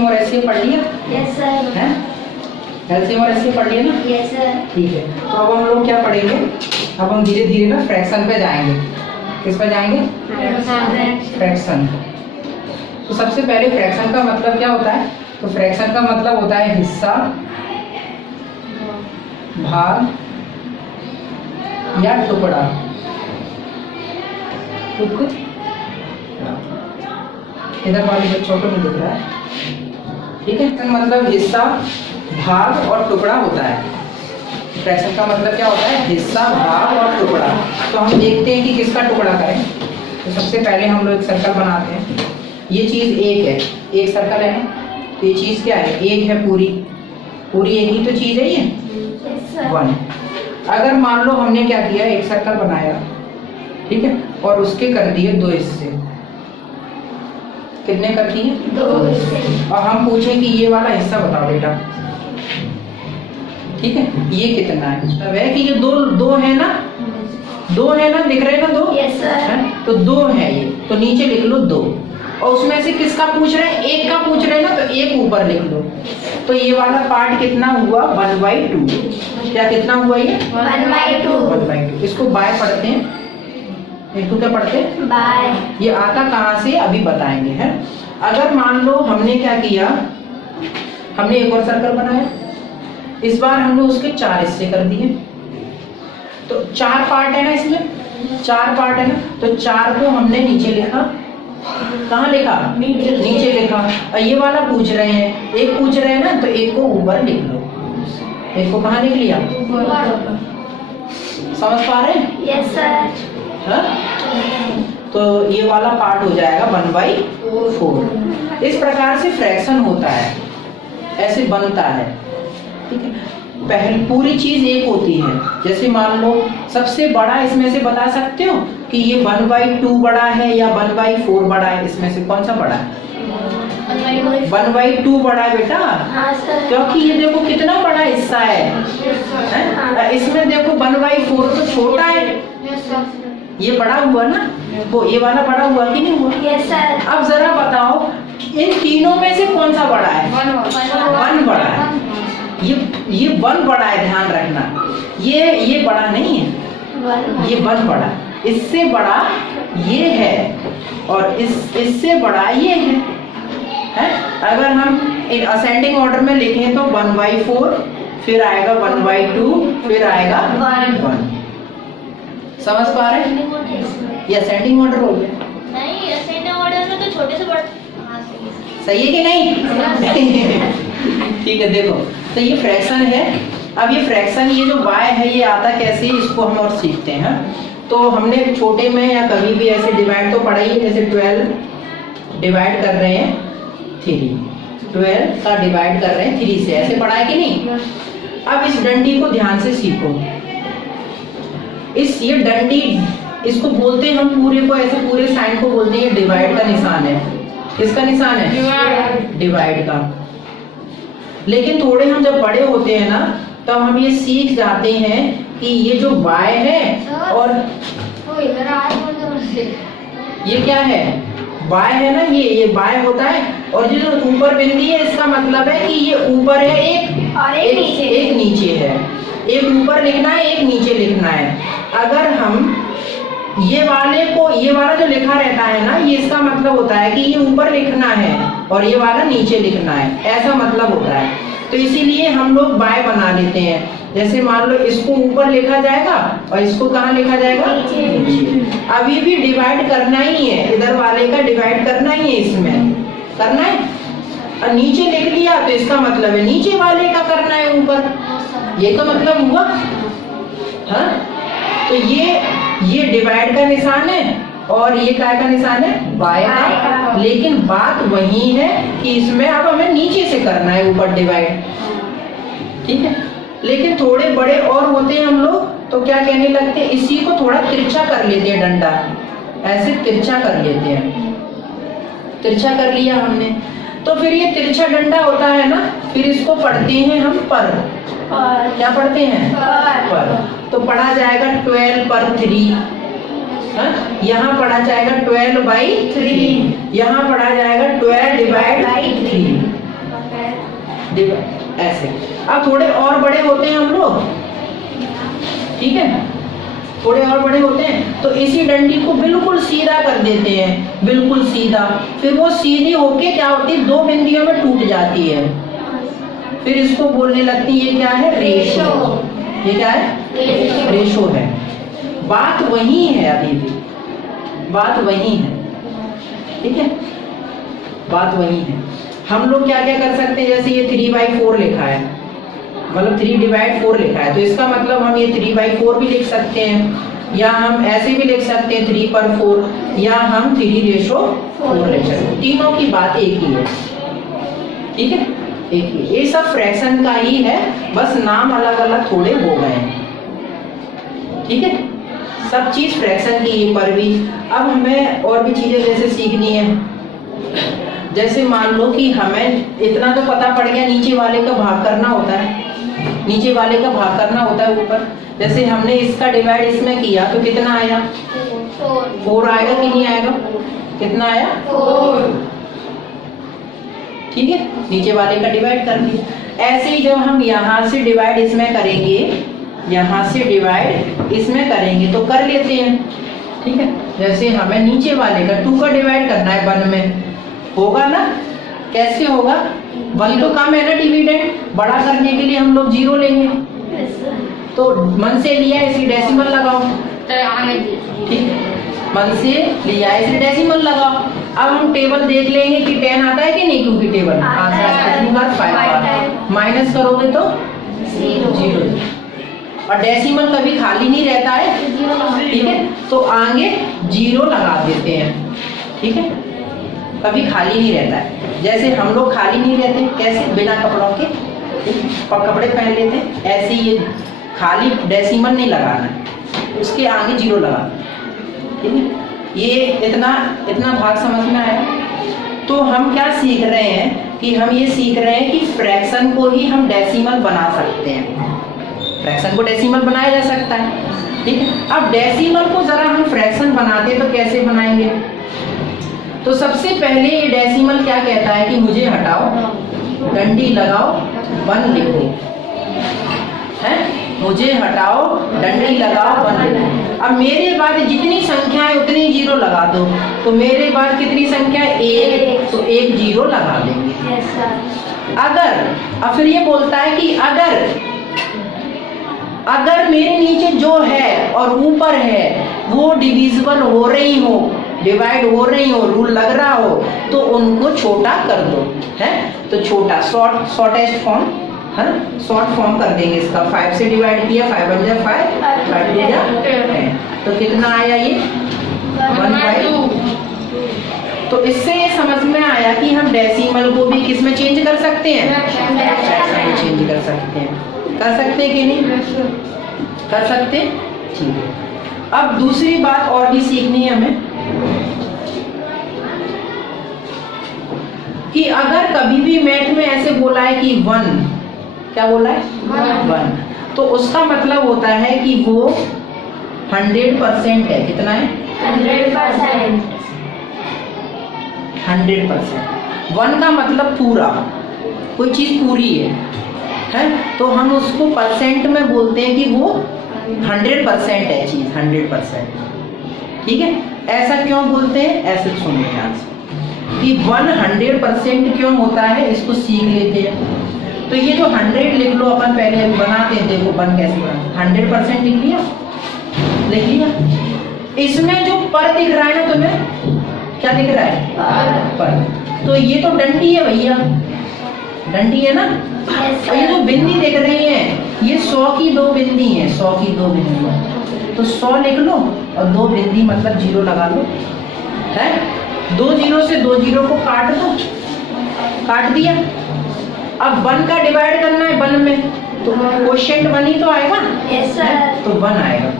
LCM और HCF पढ़ लिया? Yes sir. हैं? एलसीएम और एचसीएफ पढ़ लिया ना? Yes sir. ठीक है, तो अब हम लोग क्या पढ़ेंगे? अब हम धीरे धीरे ना फ्रैक्शन पे जाएंगे। किस पे जाएंगे? फ्रैक्शन। तो सबसे पहले फ्रैक्शन का मतलब क्या होता है? तो फ्रैक्शन का मतलब होता है हिस्सा, भाग या टुकड़ा। इधर वाले बच्चों को नहीं दिख रहा है, ठीक है? मतलब हिस्सा, भाग और टुकड़ा होता है। फ्रैक्शन का मतलब क्या होता है? हिस्सा, भाग और टुकड़ा। तो हम देखते हैं कि किसका टुकड़ा करें। तो सबसे पहले हम लोग एक सर्कल बनाते हैं। ये चीज एक है, एक सर्कल है ना, तो ये चीज क्या है? एक है, पूरी पूरी एक ही तो चीज है ये, वन। अगर मान लो हमने क्या किया, एक सर्कल बनाया, ठीक है, और उसके कर दिए दो हिस्से। कितने कर दिए? दो हिस्से। और हम पूछें कि ये वाला हिस्सा बताओ बेटा, ठीक है, ये कितना है? मतलब है कि ये दो दो है ना, दो है ना, दिख रहे हैं ना दो? Yes sir. तो दो है ये, तो नीचे लिख लो दो। और उसमें से किसका पूछ रहे हैं? एक का पूछ रहे हैं ना, तो एक ऊपर लिख लो। तो ये वाला पार्ट कितना हुआ? 1/2। क्या कितना हुआ ये? 1/2। 1/2। इसको बाय पढ़ते हैं। इसको क्या पढ़ते हैं? बाय। ये आता कहाँ से अभी बताएंगे, है? अगर मान लो हमने क्या किया, हमने एक और सर्कल बनाया, इस बार हमने उसके 4 हिस्से कर दिए। तो 4 पार्ट है ना, इसमें 4 पार्ट है ना, तो 4 को हमने नीचे लिखा। कहाँ लिखा? नीचे लिखा। और ये वाला पूछ रहे हैं, एक पूछ रहे हैं ना, तो एक को ऊपर लिख लो। एक को कहाँ लिख लिया? समझ पा रहे हैं? Yes sir. हाँ? तो ये वाला पार्ट हो जाएगा 1/4। इस प्रकार से फ्रैक्शन होता है, ऐसे बनता है, ठीक है? पहले पूरी चीज एक होती है। जैसे मान लो सबसे बड़ा इसमें से बता सकते हो कि ये 1/2 बड़ा है या 1/4 बड़ा है? इसमें से कौन सा बड़ा है? 1/2 बड़ा है बेटा। हाँ सर। क्योंकि ये देखो कितना बड़ा हिस्सा है? इसमें देखो 1/4 तो छोटा है, ये बड़ा हुआ ना, वो ये वाला बड़ा हुआ कि नहीं हुआ? Yes sir. अब जरा बताओ इन तीनों में से कौन सा बड़ा है? 1 बड़ा है। ये 1 बड़ा है, ध्यान रखना। ये बड़ा नहीं है, ये 1 बड़ा। इससे बड़ा ये है और इससे बड़ा ये है? अगर हम असेंडिंग ऑर्डर में लिखें तो 1/4, फिर आएगा 1/2, फिर आएगा 1। समझ पा रहे हैं? ये असेंडिंग ऑर्डर हो गया। नहीं, असेंडिंग ऑर्डर में तो छोटे से बड़े। सही है कि नहीं? ठीक है, देखो तो ये फ्रैक्शन है। अब ये फ्रैक्शन, ये जो y है, ये आता कैसे, इसको हम और सीखते हैं। तो हमने छोटे में या कभी भी ऐसे डिवाइड तो पढ़ा ही है। जैसे 12 डिवाइड कर रहे हैं 3, 12 का डिवाइड कर रहे हैं 3 से, ऐसे पढ़ा है कि नहीं? अब इस डंडी को ध्यान से सीखो। ये डंडी, इसको बोलते हैं हम पूरे को, ऐसे पूरे साइन को बोलते हैं डिवाइड का निशान है। किसका निशान है? डिवाइड का। लेकिन थोड़े हम जब बड़े होते हैं ना, तब हम ये सीख जाते हैं कि ये जो y है और ये क्या है? y है ना, ये y होता है। और ये जो ऊपर बिंदी है, इसका मतलब है कि ये ऊपर है एक और एक नीचे है। एक ऊपर लिखना है, एक नीचे लिखना है। अगर हम ये वाले को, ये वाला जो लिखा रहता है ना, ये इसका मतलब होता है कि ये ऊपर लिखना है और ये वाला नीचे लिखना है, ऐसा मतलब होता है। तो इसीलिए हम लोग बाय बना लेते हैं। जैसे मान लो इसको ऊपर लिखा जाएगा और इसको कहाँ लिखा जाएगा? नीचे। अभी भी डिवाइड करना ही है, इधर वाले का डिवाइड करना ही है, इसमें करना है। और नीचे लिख लिया तो इसका मतलब है नीचे वाले का करना है ऊपर, ये तो मतलब हुआ। हाँ, तो ये डिवाइड का निशान है और ये काय का निशान है? बाय का। लेकिन बात वही है कि इसमें अब हमें नीचे से करना है ऊपर डिवाइड, ठीक है? लेकिन थोड़े बड़े और होते हैं हम लोग, तो क्या कहने लगते हैं, इसी को थोड़ा तिरछा कर लेते हैं, डंडा ऐसे तिरछा कर लेते हैं। तिरछा कर लिया हमने, तो फिर ये तिरछा डंडा होता है ना, फिर इसको पढ़ते हैं हम पर। क्या पढ़ते हैं? पर। तो पढ़ा जाएगा 12 पर 3। यहाँ पढ़ा जाएगा 12/3। यहाँ पढ़ा जाएगा 12 डिवाइड 3। ऐसे। अब थोड़े और बड़े होते हैं हम लोग, ठीक है, थोड़े और बड़े होते हैं तो इसी डंडी को बिल्कुल सीधा कर देते हैं, बिल्कुल सीधा। फिर वो सीधी होके क्या होती है, 2 बिंदियों में टूट जाती है। फिर इसको बोलने लगती है, ये क्या है, रेशो। ये क्या है, रेशो है। बात वही है, अभी भी बात वही है, ठीक है, बात वही है। हम लोग क्या क्या कर सकते हैं, जैसे ये 3/4 लिखा है, मतलब 3/4 लिखा है, तो इसका मतलब हम ये 3/4 भी लिख सकते हैं, या हम ऐसे भी लिख सकते हैं 3/4, या हम 3:4 लिख सकते हैं। तीनों की बात एक ही है, ठीक है, एक ही। ये सब फ्रैक्शन का ही है, बस नाम अलग अलग थोड़े हो गए हैं, ठीक है, सब चीज फ्रैक्शन की है। पर भी अब हमें और भी चीजें जैसे सीखनी है, जैसे मान लो कि हमें इतना तो पता पड़ गया, नीचे वाले का भाग करना होता है, नीचे वाले का भाग करना होता है ऊपर। जैसे हमने इसका डिवाइड इसमें किया तो कितना आया, 4 आएगा कि नहीं आएगा, कितना आया, 4, ठीक है, नीचे वाले का डिवाइड कर दिया। ऐसे ही जब हम यहाँ से डिवाइड इसमें करेंगे, यहाँ से डिवाइड इसमें करेंगे तो कर लेते हैं, ठीक है। जैसे हमें नीचे वाले का 2 का डिवाइड करना है 1 में, होगा ना, कैसे होगा, 1 तो कम है ना डिविडेंड, बड़ा करने के लिए हम लोग 0 लेंगे, तो 1 से लिया इसलिए डेसिमल लगाओ, ठीक है, 1 से लिया इसलिए डेसिमल लगाओ। अब हम टेबल देख लेंगे कि 10 आता है कि नहीं, क्योंकि टेबल आता है कितनी बार, 5 बार, माइनस करोगे तो 0, और डेसिमल कभी खाली नहीं रहता है, ठीक है, तो आगे 0 लगा देते हैं, ठीक है, कभी खाली नहीं रहता है। जैसे हम लोग खाली नहीं रहते, कैसे, बिना कपड़ों के कपड़े पहन लेते हैं, ऐसे ये खाली डेसिमल नहीं लगाना, उसके आगे 0 लगाना, ठीक है। ये इतना भाग समझ में आया। तो हम क्या सीख रहे हैं कि हम ये सीख रहे हैं कि फ्रैक्शन को ही हम डेसिमल बना सकते हैं, फ्रैक्शन को डेसिमल बनाया जा सकता है, ठीक है। अब डेसिमल को जरा हम फ्रैक्शन बनाते तो कैसे बनाएंगे, तो सबसे पहले ये डेसिमल क्या कहता है कि मुझे हटाओ, डंडी लगाओ, 1 लिखो, है, मुझे हटाओ, डंडी लगाओ, 1 लिखो। अब मेरे बाद जितनी संख्या है उतनी 0 लगा दो, तो मेरे बाद कितनी संख्या है, 1, तो 1 0 लगा देंगे। अगर, अब फिर ये बोलता है कि अगर मेरे नीचे जो है और ऊपर है वो डिविजिबल हो रही हो, डिवाइड हो रही हो, रूल लग रहा हो, तो उनको छोटा कर दो, है, तो छोटा शॉर्टेस्ट फॉर्म, है ना, शॉर्ट फॉर्म कर देंगे इसका। 5 से डिवाइड किया, 5 1 जा 5, 5 2 जा 10, तो कितना आया ये, 1/2। तो इससे ये समझ में आया कि हम डेसिमल को भी किस में चेंज कर सकते हैं, फ्रैक्शन में चेंज कर सकते हैं, कर सकते हैं कि नहीं, कर सकते, ठीक है। अब दूसरी बात और भी सीखनी है हमें कि अगर कभी भी मैथ में ऐसे बोला है कि 1, क्या बोला है, 1, तो उसका मतलब होता है कि वो 100% है, कितना है, 100%, 100%। 1 का मतलब पूरा, कोई चीज पूरी है, तो हम उसको परसेंट में बोलते हैं कि वो 100% है चीज, 100%, ठीक है। ऐसा क्यों बोलते हैं, ऐसे सुनिए ध्यान से कि 100% क्यों होता है, इसको सीख लेते हैं। तो ये जो 100 लिख लो, अपन पहले बनाते हैं, देखो 1 कैसे बना, 100% लिख लिया, लिख लिया। इसमें जो पर दिख रहा है ना तुम्हें, क्या दिख रहा है, पर, तो ये तो डंडी है भैया, डंडी है ना, और ये जो बिंदी दिख रही है ये 100 की 2 बिंदी है, 100 की 2 बिंदी, तो 100 लिख लो और 2 बिंदी मतलब 0 लगा लो, है, 2 0 से 2 0 को काट दो, काट दिया। अब 1 का डिवाइड करना है 1 में, तो क्वोशिएंट 1 ही तो आएगा, yes, तो 1 आएगा।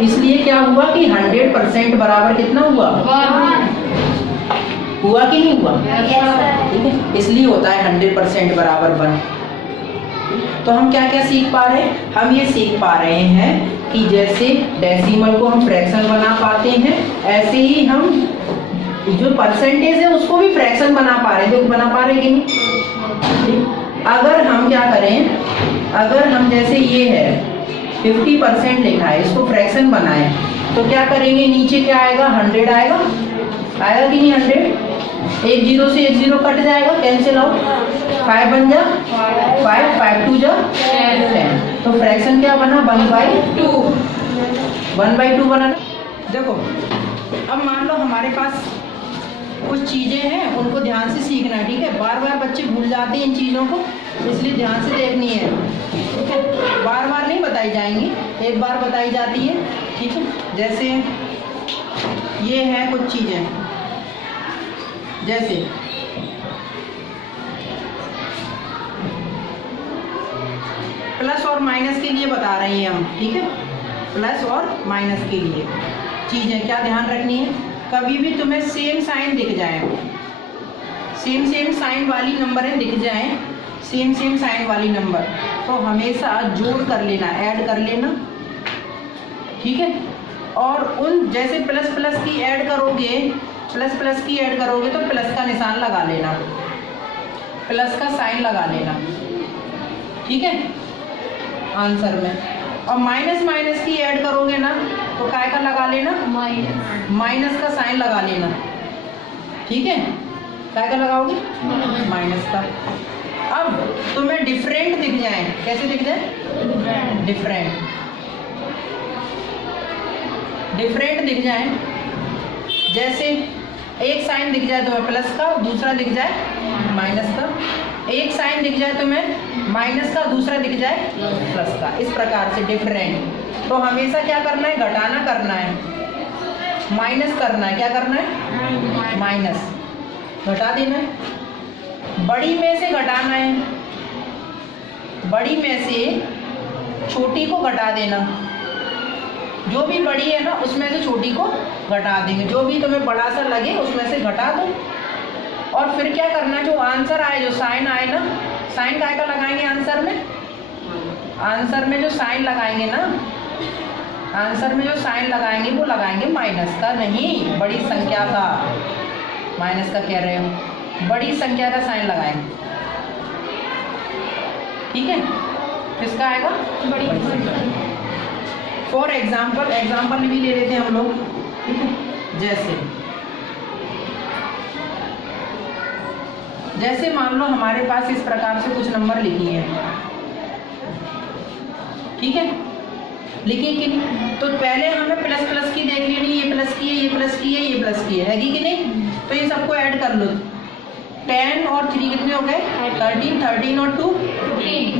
इसलिए क्या हुआ कि 100% बराबर कितना हुआ, 1 हुआ कि नहीं हुआ, ठीक है, इसलिए होता है 100% बराबर 1। तो हम क्या क्या सीख पा रहे हैं, हम ये सीख पा रहे हैं कि जैसे डेसिमल को हम फ्रैक्शन बना पाते हैं, ऐसे ही हम जो परसेंटेज है उसको भी फ्रैक्शन बना पा रहे हैं, देखो बना पा रहे हैं कि नहीं। अगर हम क्या करें, अगर हम जैसे ये है 50% लिखा है, इसको फ्रैक्शन बनाए तो क्या करेंगे, नीचे क्या आएगा, 100 आएगा, आएगा कि नहीं 100। एक जीरो से एक जीरो कट जाएगा, कैंसिल आउट, 5 बन जा 5, 5 2 जा 10। तो फ्रैक्शन क्या बना, 1/2, 1/2 बना ना। देखो अब मान लो हमारे पास कुछ चीज़ें हैं, उनको ध्यान से सीखना है, ठीक है। बार बार बच्चे भूल जाते हैं इन चीज़ों को, इसलिए ध्यान से देखनी है, ठीक है। बार बार नहीं बताई जाएंगी, एक बार बताई जाती है, ठीक है। जैसे ये है कुछ चीज़ें, जैसे प्लस और माइनस के लिए बता रहे हैं हम, ठीक है। प्लस और माइनस के लिए चीज़ें क्या ध्यान रखनी है, कभी भी तुम्हें सेम साइन दिख जाए, सेम साइन वाली नंबरें दिख जाएं, सेम साइन वाली नंबर, तो हमेशा जोड़ कर लेना, ऐड कर लेना, ठीक है। और उन जैसे प्लस की ऐड करोगे, प्लस की ऐड करोगे तो प्लस का निशान लगा लेना, प्लस का साइन लगा लेना, ठीक है, आंसर में। और माइनस की ऐड करोगे ना तो काय का लगा लेना, माइनस का साइन लगा लेना, ठीक है। काय का लगाओगे, माइनस का। अब तुम्हें डिफरेंट दिख जाए, कैसे दिख जाए, डिफरेंट दिख जाए, जैसे एक साइन दिख जाए तुम्हें प्लस का, दूसरा दिख जाए माइनस का, एक साइन दिख जाए तुम्हें माइनस का, दूसरा दिख जाए प्लस का, इस प्रकार से डिफरेंट। तो हमेशा क्या करना है, घटाना करना है, माइनस करना है, क्या करना है, माइनस, घटा देना है। बड़ी में से घटाना है, बड़ी में से छोटी को घटा देना, जो भी बड़ी है ना उसमें से छोटी को घटा देंगे, जो भी तुम्हें बड़ा सा लगे उसमें से घटा दो। और फिर क्या करना, जो आंसर आए, जो साइन आए ना, साइन काय का लगाएंगे आंसर में, आंसर में जो साइन लगाएंगे ना, आंसर में जो साइन लगाएंगे वो लगाएंगे माइनस का, नहीं बड़ी संख्या का, माइनस का कह रहे हो, बड़ी संख्या का साइन लगाएंगे, ठीक है। किसका आएगा, बड़ी संख्या। फॉर एग्जाम्पल भी ले लेते हैं हम लोग, ठीक है। जैसे मान लो हमारे पास इस प्रकार से कुछ नंबर लिखी है, ठीक है, लिखी कि नहीं। तो पहले हमें प्लस की देख लेनी, ये प्लस की है, ये प्लस की है, ये प्लस की है कि नहीं। तो ये सबको ऐड कर लो, 10 और 3 कितने हो गए, 13 और 2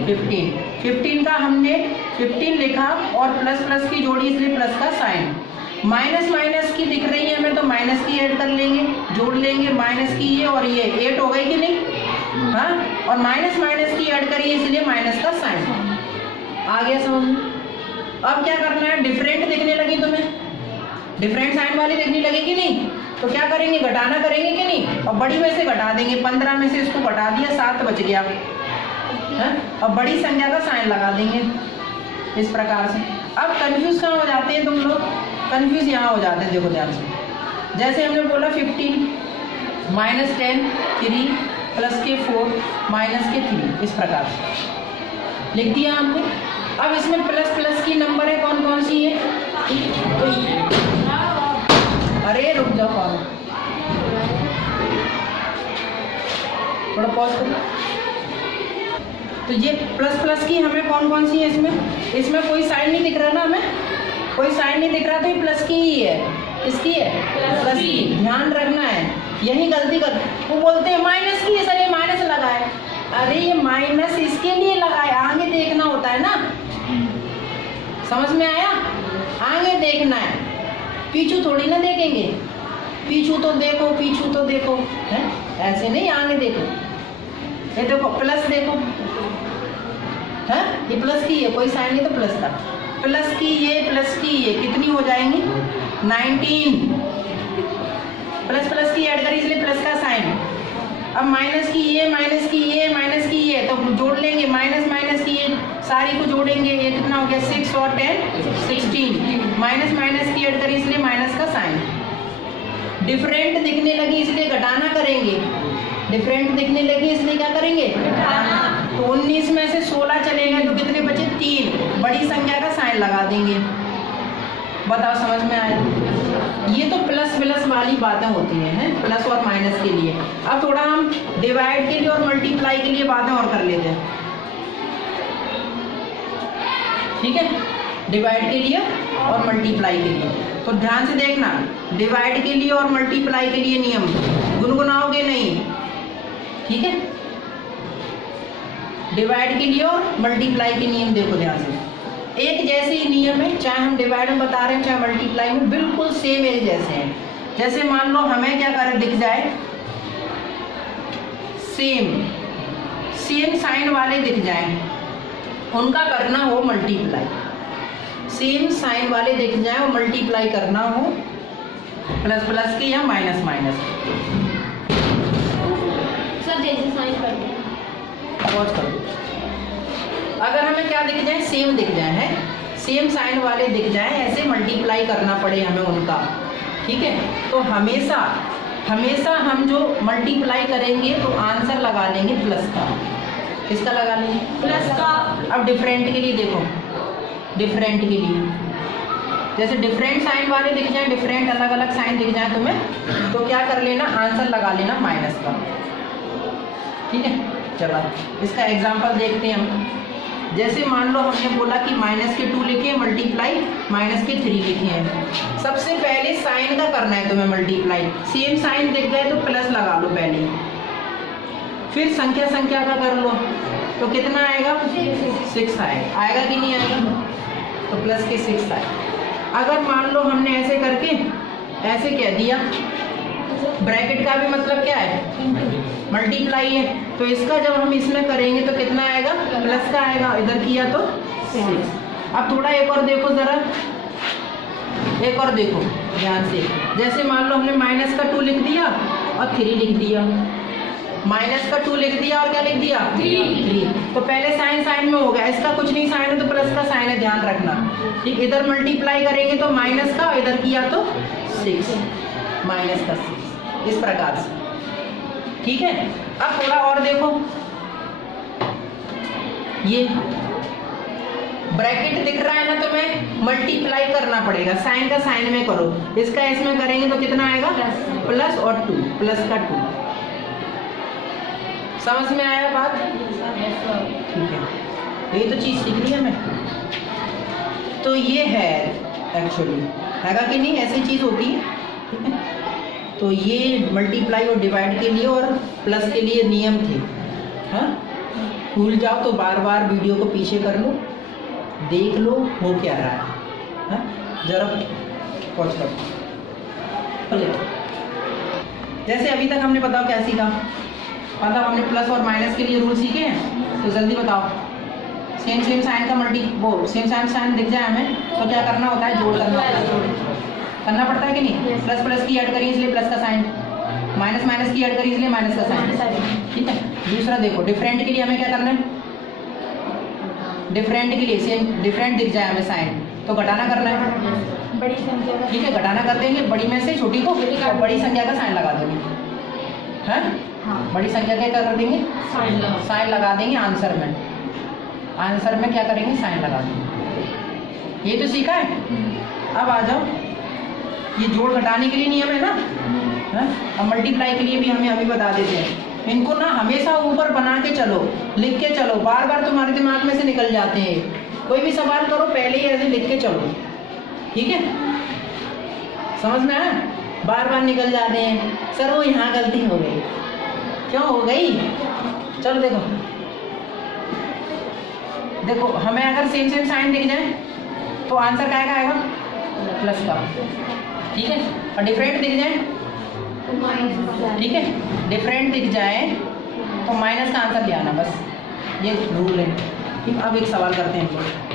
15। 15 का हमने 15 लिखा और प्लस की जोड़ी, इसलिए प्लस का साइन। माइनस की दिख रही है हमें तो माइनस की ऐड कर लेंगे, जोड़ लेंगे, माइनस की ये और ये 8 हो गई कि नहीं, हाँ। और माइनस की ऐड करिए, इसलिए माइनस का साइन आ गया समझ में। अब क्या करना है, डिफरेंट दिखने लगी तुम्हें, डिफरेंट साइन वाली दिखने लगी कि नहीं, तो क्या करेंगे, घटाना करेंगे कि नहीं, और बड़ी में से घटा देंगे, 15 में से इसको घटा दिया, 7 बच गया, है। और बड़ी संख्या का साइन लगा देंगे, इस प्रकार से। अब कंफ्यूज कहाँ हो जाते हैं तुम लोग, कंफ्यूज यहाँ हो जाते हैं, देखो ध्यान से। जैसे हमने बोला 15 -10 3 प्लस के 4 माइनस के 3, इस प्रकार से लिख दिया हमने। अब इसमें प्लस की नंबर है, कौन कौन सी है, तो अरे रुक जाओ, थोड़ा पॉज करो। तो ये प्लस की हमें कौन कौन सी है, इसमें कोई साइन नहीं दिख रहा ना, हमें कोई साइन नहीं दिख रहा, तो ये प्लस की ही है, इसकी है प्लस की, ध्यान रखना है। यही गलती कर, वो बोलते हैं माइनस की है सर, ये माइनस लगा है, अरे ये माइनस इसके लिए लगा है, आगे देखना होता है ना, समझ में आया, आगे देखना है, पीछू थोड़ी ना देखेंगे, पीछू तो देखो है, ऐसे नहीं, आगे देखो। ये देखो प्लस देखो, है ये प्लस की है, कोई साइन नहीं तो प्लस का, प्लस की ये कितनी हो जाएंगी, 19, प्लस की ऐड करी इसलिए प्लस का साइन। अब माइनस की ये तो जोड़ लेंगे, माइनस की ये सारी को जोड़ेंगे, ये कितना हो गया, 6 और 10 16, माइनस की ऐड करी इसलिए माइनस का साइन। डिफरेंट दिखने लगी इसलिए घटाना करेंगे, डिफरेंट दिखने लगी इसलिए क्या करेंगे, घटाना। तो 19 में से 16 चले गए तो कितने बचे, 3। बड़ी संख्या का साइन लगा देंगे। बताओ समझ में आया? ये तो प्लस प्लस वाली बातें होती हैं, प्लस और माइनस के लिए। अब थोड़ा हम डिवाइड के लिए और मल्टीप्लाई के लिए बातें और कर लेते हैं, ठीक है? डिवाइड के लिए और मल्टीप्लाई के लिए तो ध्यान से देखना, डिवाइड के लिए और मल्टीप्लाई के लिए नियम गुनगुनाओगे नहीं, ठीक है? डिवाइड के लिए और मल्टीप्लाई के नियम देखो ध्यान से, एक जैसे ही नियम है, चाहे हम डिवाइड में बता रहे हैं चाहे मल्टीप्लाई में, बिल्कुल सेम एक जैसे हैं। जैसे मान लो हमें क्या कर दिख जाए, सेम साइन वाले दिख जाएं, उनका करना हो मल्टीप्लाई, सेम साइन वाले दिख जाए और मल्टीप्लाई करना हो प्लस प्लस के या माइनस माइनस। सब जैसे साइन कर दो, पॉज कर दो। अगर हमें क्या दिख जाए, सेम दिख जाए, है सेम साइन वाले दिख जाए, ऐसे मल्टीप्लाई करना पड़े हमें उनका, ठीक है? तो हमेशा हमेशा हम जो मल्टीप्लाई करेंगे तो आंसर लगा लेंगे प्लस का। किसका लगा लेंगे, प्लस का। अब डिफरेंट के लिए देखो, डिफरेंट के लिए जैसे डिफरेंट साइन वाले दिख जाए, डिफरेंट अलग अलग साइन दिख जाए तुम्हें, तो क्या कर लेना, आंसर लगा लेना माइनस का, ठीक है? चलो इसका एग्जांपल देखते हैं हम। जैसे मान लो हमने बोला कि माइनस के 2 लिखे, मल्टीप्लाई माइनस के 3 लिखे हैं। सबसे पहले साइन का करना है तुम्हें मल्टीप्लाई, सेम साइन दिख गए तो प्लस लगा लो पहले, फिर संख्या संख्या का कर लो तो कितना आएगा, 6 आएगा। आएगा कि नहीं आएगा, तो प्लस के 6 आएगा। अगर मान लो हमने ऐसे करके ऐसे कह दिया, ब्रैकेट का भी मतलब क्या है, मल्टीप्लाई है, तो इसका जब हम इसमें करेंगे तो कितना आएगा, प्लस का आएगा, इधर किया तो 6। अब थोड़ा एक और देखो जरा, एक और देखो ध्यान से। जैसे मान लो हमने माइनस का 2 लिख दिया और 3 लिख दिया, माइनस का 2 लिख दिया और क्या लिख दिया, 3। तो पहले साइन साइन में हो गया, इसका कुछ नहीं साइन है तो प्लस का साइन है, ध्यान रखना, ठीक? इधर मल्टीप्लाई करेंगे तो माइनस का, इधर किया तो 6, माइनस का 6, इस प्रकार से, ठीक है? अब थोड़ा और देखो, ये ब्रैकेट दिख रहा है ना, तो मैं मल्टीप्लाई करना पड़ेगा, साइन का साइन में करो, इसका इसमें करेंगे तो कितना आएगा, प्लस और 2, प्लस का 2। समझ में आया बात, ठीक है? ये तो चीज सीख ली है मैं, तो ये है एक्चुअली, हैगा कि नहीं, ऐसी चीज होती है, ठीक है? तो ये मल्टीप्लाई और डिवाइड के लिए और प्लस के लिए नियम थे, हाँ? भूल जाओ तो बार बार वीडियो को पीछे कर लो, देख लो हो क्या रहा है, हाँ? जरा पॉज करो। जैसे अभी तक हमने बताओ क्या सीखा, मतलब हमने प्लस और माइनस के लिए रूल सीखे हैं, तो जल्दी बताओ। सेम साइन का सेम साइन दिख जाए हमें तो क्या करना होता है, जोड़ करना पड़ता है कि नहीं? प्लस प्लस की ऐड करिए इसलिए प्लस का साइन, माइनस माइनस की ऐड करिए इसलिए माइनस का साइन, ठीक है? दूसरा देखो, डिफरेंट के लिए हमें क्या करना है, डिफरेंट के लिए सेम डिफरेंट दिख जाए हमें साइन तो घटाना करना है, बड़ी संख्या, ठीक है? घटाना कर देंगे, बड़ी में से छोटी को और बड़ी संख्या का साइन लगा देंगे, है? बड़ी संख्या का क्या कर देंगे, साइन लगा देंगे आंसर में, आंसर में क्या करेंगे, साइन लगा देंगे। ये तो सीखा है। अब आ जाओ, ये जोड़ घटाने के लिए नियम है ना, अब मल्टीप्लाई के लिए भी हमें अभी बता देते हैं। इनको ना हमेशा ऊपर बना के चलो, लिख के चलो, बार बार तुम्हारे दिमाग में से निकल जाते हैं। कोई भी सवाल करो पहले ही ऐसे लिख के चलो, ठीक है? समझ में आया? बार बार निकल जाते हैं, सर वो यहाँ गलती हो गई, क्यों हो गई? चलो देखो देखो, हमें अगर सेम साइन दिख जाए तो आंसर क्या आएगा, प्लस का, ठीक है? और डिफरेंट दिख जाए, ठीक है? डिफरेंट दिख जाए तो माइनस का आंसर ले आना, बस ये रूल है, ठीक? अब एक सवाल करते हैं।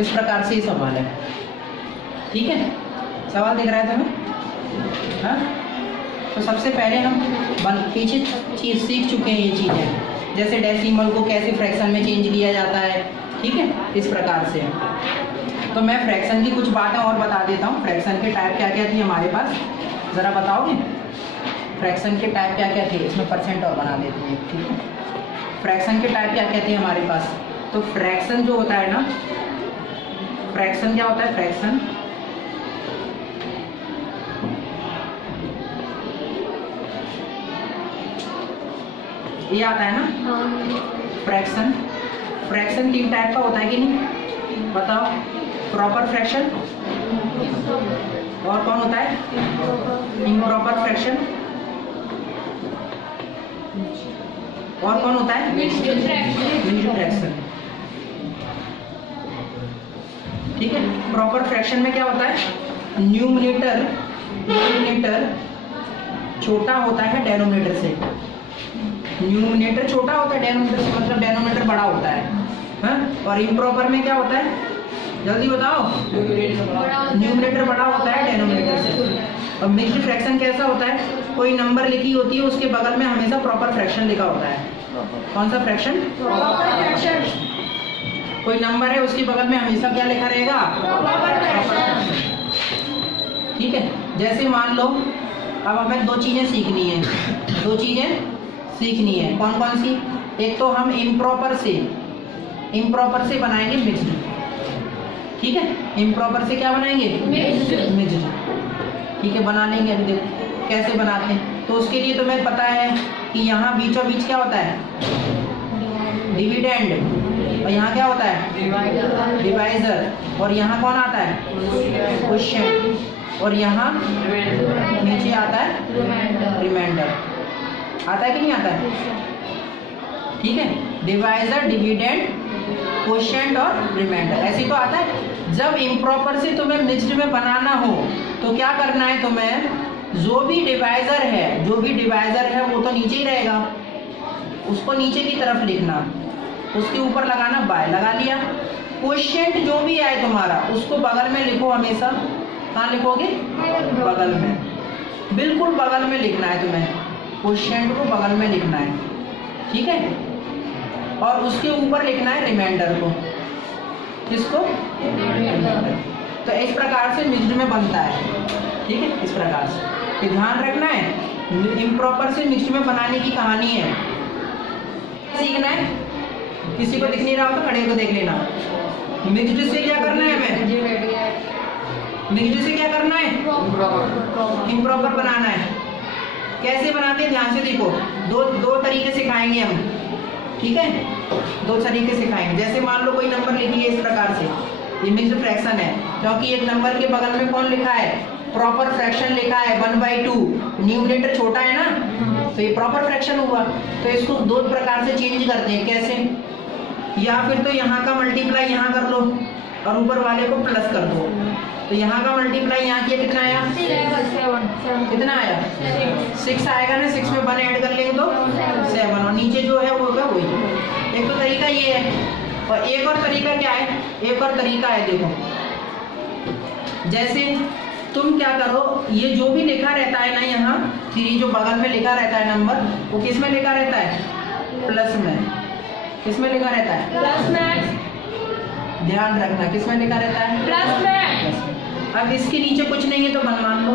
इस प्रकार से ये सवाल है। ठीक है, सवाल दिख रहा है तुम्हें? हाँ, तो सबसे पहले हम पीछे चीज सीख चुके हैं ये चीज़ें, जैसे डेसिमल को कैसे फ्रैक्शन में चेंज किया जाता है। ठीक है, इस प्रकार से। तो मैं फ्रैक्शन की कुछ बातें और बता देता हूँ। फ्रैक्शन के टाइप क्या क्या थी हमारे पास, ज़रा बताओगे? फ्रैक्शन के टाइप क्या क्या थे? इसमें परसेंट और बना देते हैं। ठीक है, फ्रैक्शन के टाइप क्या क्या थे हमारे पास? तो फ्रैक्शन जो होता है ना, फ्रैक्शन क्या होता है? फ्रैक्शन ये आता है ना, फ्रैक्शन। फ्रैक्शन 3 टाइप का होता है कि नहीं, बताओ? प्रॉपर फ्रैक्शन, और कौन होता है? इम्प्रॉपर फ्रैक्शन, और कौन होता है? Mixed fraction. ठीक है, प्रॉपर फ्रैक्शन में क्या होता है? न्यूमरेटर छोटा होता है डेनोमिनेटर से। न्यूमरेटर छोटा होता है डेनोमिनेटर से, मतलब डेनोमिनेटर बड़ा होता है। हाँ? और इम्प्रॉपर में क्या होता है? जल्दी बताओ। न्यूमरेटर बड़ा होता है डेनोमिनेटर से। और मिक्स्ड फ्रैक्शन कैसा होता है? कोई नंबर लिखी होती है, उसके बगल में हमेशा प्रॉपर फ्रैक्शन लिखा होता है। कौन सा फ्रैक्शन? Proper fraction. कोई नंबर है, उसके बगल में हमेशा क्या लिखा रहेगा? Proper fraction. ठीक है, जैसे मान लो अब हमें 2 चीज़ें सीखनी है। 2 चीज़ें सीखनी है, कौन कौन सी? एक तो हम इम्प्रॉपर से बनाएंगे मिक्स्ड। ठीक है, इम्प्रॉपर से क्या बनाएंगे? मिक्स्ड। ठीक है, बना लेंगे। अभी देखो कैसे बनाते हैं। तो उसके लिए तुम्हें पता है कि यहाँ बीचों बीच क्या होता है? डिविडेंड। और यहाँ क्या होता है? डिवाइजर। और यहाँ कौन आता है? क्वोशिएंट। और यहाँ नीचे आता है रिमाइंडर। आता है कि नहीं आता है? ठीक है, डिवाइजर, डिविडेंड, क्वोशिएंट और रिमाइंडर, ऐसे तो आता है। जब इम्प्रॉपर से तुम्हें मिक्स्ड में बनाना हो तो क्या करना है तुम्हें? जो भी डिवाइजर है वो तो नीचे ही रहेगा, उसको नीचे की तरफ लिखना, उसके ऊपर लगाना बाय, लगा लिया। क्वोशिएंट जो भी आए तुम्हारा उसको बगल में लिखो हमेशा। कहाँ लिखोगे? बगल में, बिल्कुल बगल में लिखना है तुम्हें। क्वोशिएंट को बगल में लिखना है। ठीक है, और उसके ऊपर लिखना है रिमाइंडर को। किसको? तो इस प्रकार से मिक्स्ड में बनता है। ठीक है, इस प्रकार से तो ध्यान रखना है। इम्प्रॉपर से मिक्स्ड में बनाने की कहानी है, सीखना है। किसी को दिख नहीं रहा हो तो खड़े को देख लेना। मिक्स्ड से क्या करना है हमें? मिक्स्ड से क्या करना है? इम्प्रॉपर बनाना है। कैसे बनाते हैं ध्यान से देखो। दो तरीके सिखाएंगे हम। ठीक है, 2 तरीके सिखाएंगे। जैसे मान लो कोई नंबर लिखिए इस प्रकार से, ये मिक्स्ड फ्रैक्शन है, क्योंकि एक नंबर के बगल में कौन लिखा है? प्रॉपर फ्रैक्शन लिखा है 1/2। न्यूमरेटर छोटा है ना, तो ये प्रॉपर फ्रैक्शन हुआ। तो इसको 2 प्रकार से चेंज करते हैं। कैसे? या फिर तो यहाँ का मल्टीप्लाई यहाँ कर लो और ऊपर वाले को प्लस कर दो। तो यहाँ का मल्टीप्लाई यहाँ किया, कितना आया? 7। कितना आया? 6 आएगा ना। 6 में 1 ऐड कर लेंगे तो 7, और नीचे जो है वो होगा वही। एक तो तरीका ये है, और एक और तरीका क्या है? एक और तरीका है, देखो। जैसे तुम क्या करो, ये जो भी लिखा रहता है ना यहाँ 3 जो बगल में लिखा रहता है नंबर, वो किस में लिखा रहता है? प्लस में। किस में लिखा रहता है? प्लस में। ध्यान रखना, किस में लिखा रहता है? प्लस में। अब इसके नीचे कुछ नहीं है तो 1 मान लो,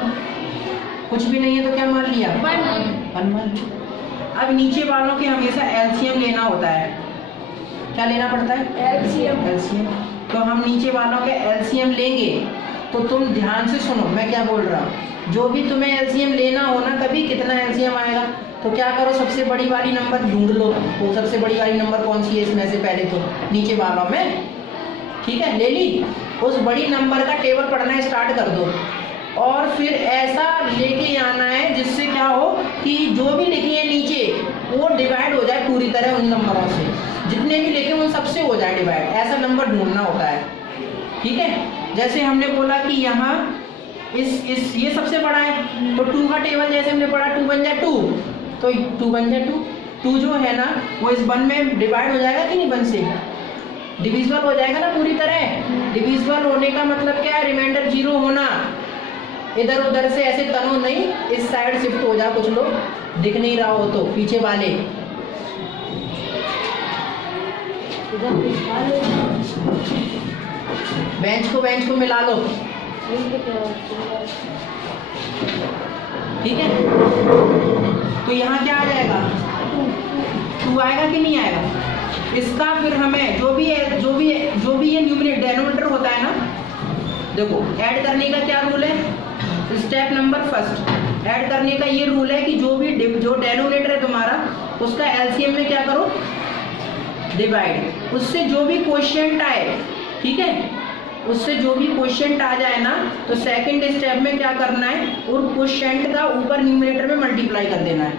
कुछ भी नहीं है तो क्या मान लिया? 1 मान लिया। अब नीचे वालों के हमेशा एलसीएम लेना होता है। क्या लेना पड़ता है? एलसीएम। तो हम नीचे वालों के एलसीएम लेंगे। तो तुम ध्यान से सुनो मैं क्या बोल रहा हूँ। जो भी तुम्हें एलसीएम लेना हो ना, कभी कितना एलसीएम आएगा तो क्या करो, सबसे बड़ी वाली नंबर ढूंढ लो। तो सबसे बड़ी वाली नंबर कौन सी है इसमें से? पहले तो नीचे वालों में। ठीक है, ले ली। उस बड़ी नंबर का टेबल पढ़ना स्टार्ट कर दो, और फिर ऐसा लेके आना है जिससे क्या हो कि जो भी लिखे हैं नीचे वो डिवाइड हो जाए पूरी तरह उन नंबरों से। जितने भी लिखे उन सबसे हो जाए डिवाइड। ऐसा नंबर ढूंढना होता है। ठीक है, जैसे हमने बोला कि यहाँ इस ये सबसे बड़ा है, तो 2 का टेबल जैसे हमने पढ़ा 2 बन जाए 2, तो 2 बन जाए 2 जो है ना वो इस 1 में डिवाइड हो जाएगा कि नहीं? 1 से डिविजिबल हो जाएगा ना पूरी तरह। डिविजिबल होने का मतलब क्या है, रिमाइंडर 0 होना। इधर उधर से ऐसे तनो नहीं, इस साइड शिफ्ट हो जा, कुछ लोग दिख नहीं रहा हो तो पीछे वाले। बेंच को मिला लो, ठीक है। तो यहाँ क्या आ जाएगा, 2 आएगा कि नहीं आएगा। इसका फिर हमें जो भी ये न्यूमरेटर डेनोमिनेटर होता है ना, देखो ऐड करने का क्या रूल है, स्टेप नंबर फर्स्ट ऐड करने का ये रूल है कि जो डेनोमिनेटर है तुम्हारा, उसका एलसीएम में क्या करो, डिवाइड। उससे जो भी क्वोशिएंट आए, ठीक है, उससे जो भी क्वोशिएंट आ जाए ना, तो सेकंड स्टेप में क्या करना है, और क्वोशिएंट का ऊपर न्यूमरेटर में मल्टीप्लाई कर देना है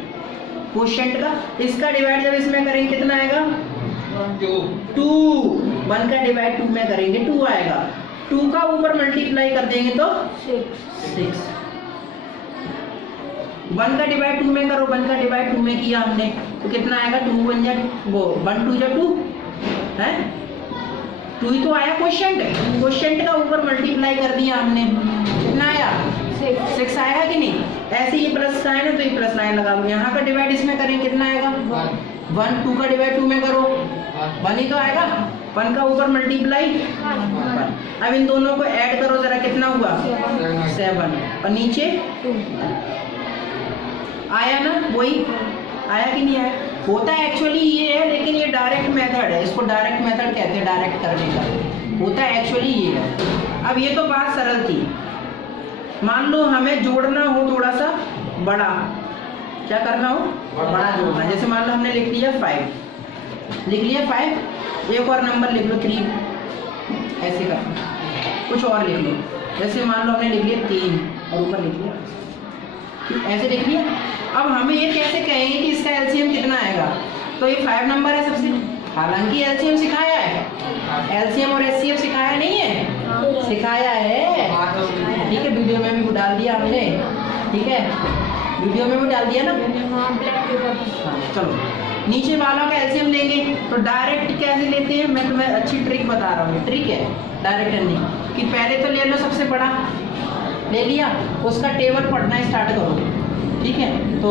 क्वोशिएंट का। इसका डिवाइड जब इसमें करेंगे कितना आएगा, 2। 1 का डिवाइड 2 में करेंगे 2 आएगा। 2 का ऊपर मल्टीप्लाई कर देंगे तो 6। 1 का डिवाइड 2 में करो, 1 का डिवाइड 2 में किया हमने तो कितना आएगा, 2 1 जा वो 1 2 जा 2 है, 2 ही तो आया क्वोशिएंट का ऊपर मल्टीप्लाई कर दिया हमने, कितना आया 6 आएगा कि नहीं। ऐसे ये प्लस साइन है तो ये प्लस साइन लगा लो। यहाँ का डिवाइड इसमें करें कितना आएगा, 1। 2 का डिवाइड 2 में करो 1 ही तो आएगा, 1 का ऊपर मल्टीप्लाई 1। अब इन दोनों को ऐड करो जरा, कितना हुआ 7, और नीचे आया ना, वही आया कि नहीं आया। होता एक्चुअली ये है, लेकिन ये डायरेक्ट मेथड है, इसको डायरेक्ट मेथड कहते हैं, डायरेक्ट करने का होता है एक्चुअली ये है। अब ये तो बात सरल थी। मान लो हमें जोड़ना हो थोड़ा सा बड़ा, क्या करना हो, बड़ा जोड़ना। जैसे मान लो हमने लिख लिया 5, लिख लिया 5, एक और नंबर लिख लो 3, ऐसे करना। कुछ और लिख लो, जैसे मान लो हमने लिख लिया 3 और ऊपर लिख लिया, ऐसे लिख लिया। अब हमें ये कैसे कहेंगे कि इसका एलसीएम कितना आएगा, तो ये 5 नंबर है सबसे, हालांकि एलसीएम सिखाया है, एलसीएम और एचसीएफ सिखाया नहीं है, सिखाया है, ठीक है, वीडियो में भी डाल दिया हमने, ठीक है, वीडियो में भी डाल दिया ना। हाँ चलो, नीचे वालों का एलसीएम लेंगे तो डायरेक्ट कैसे लेते हैं, मैं तुम्हें अच्छी ट्रिक बता रहा हूँ, ट्रिक है डायरेक्ट करने की। पहले तो ले लो सबसे बड़ा, ले लिया, उसका टेबल पढ़ना स्टार्ट करो, ठीक है। तो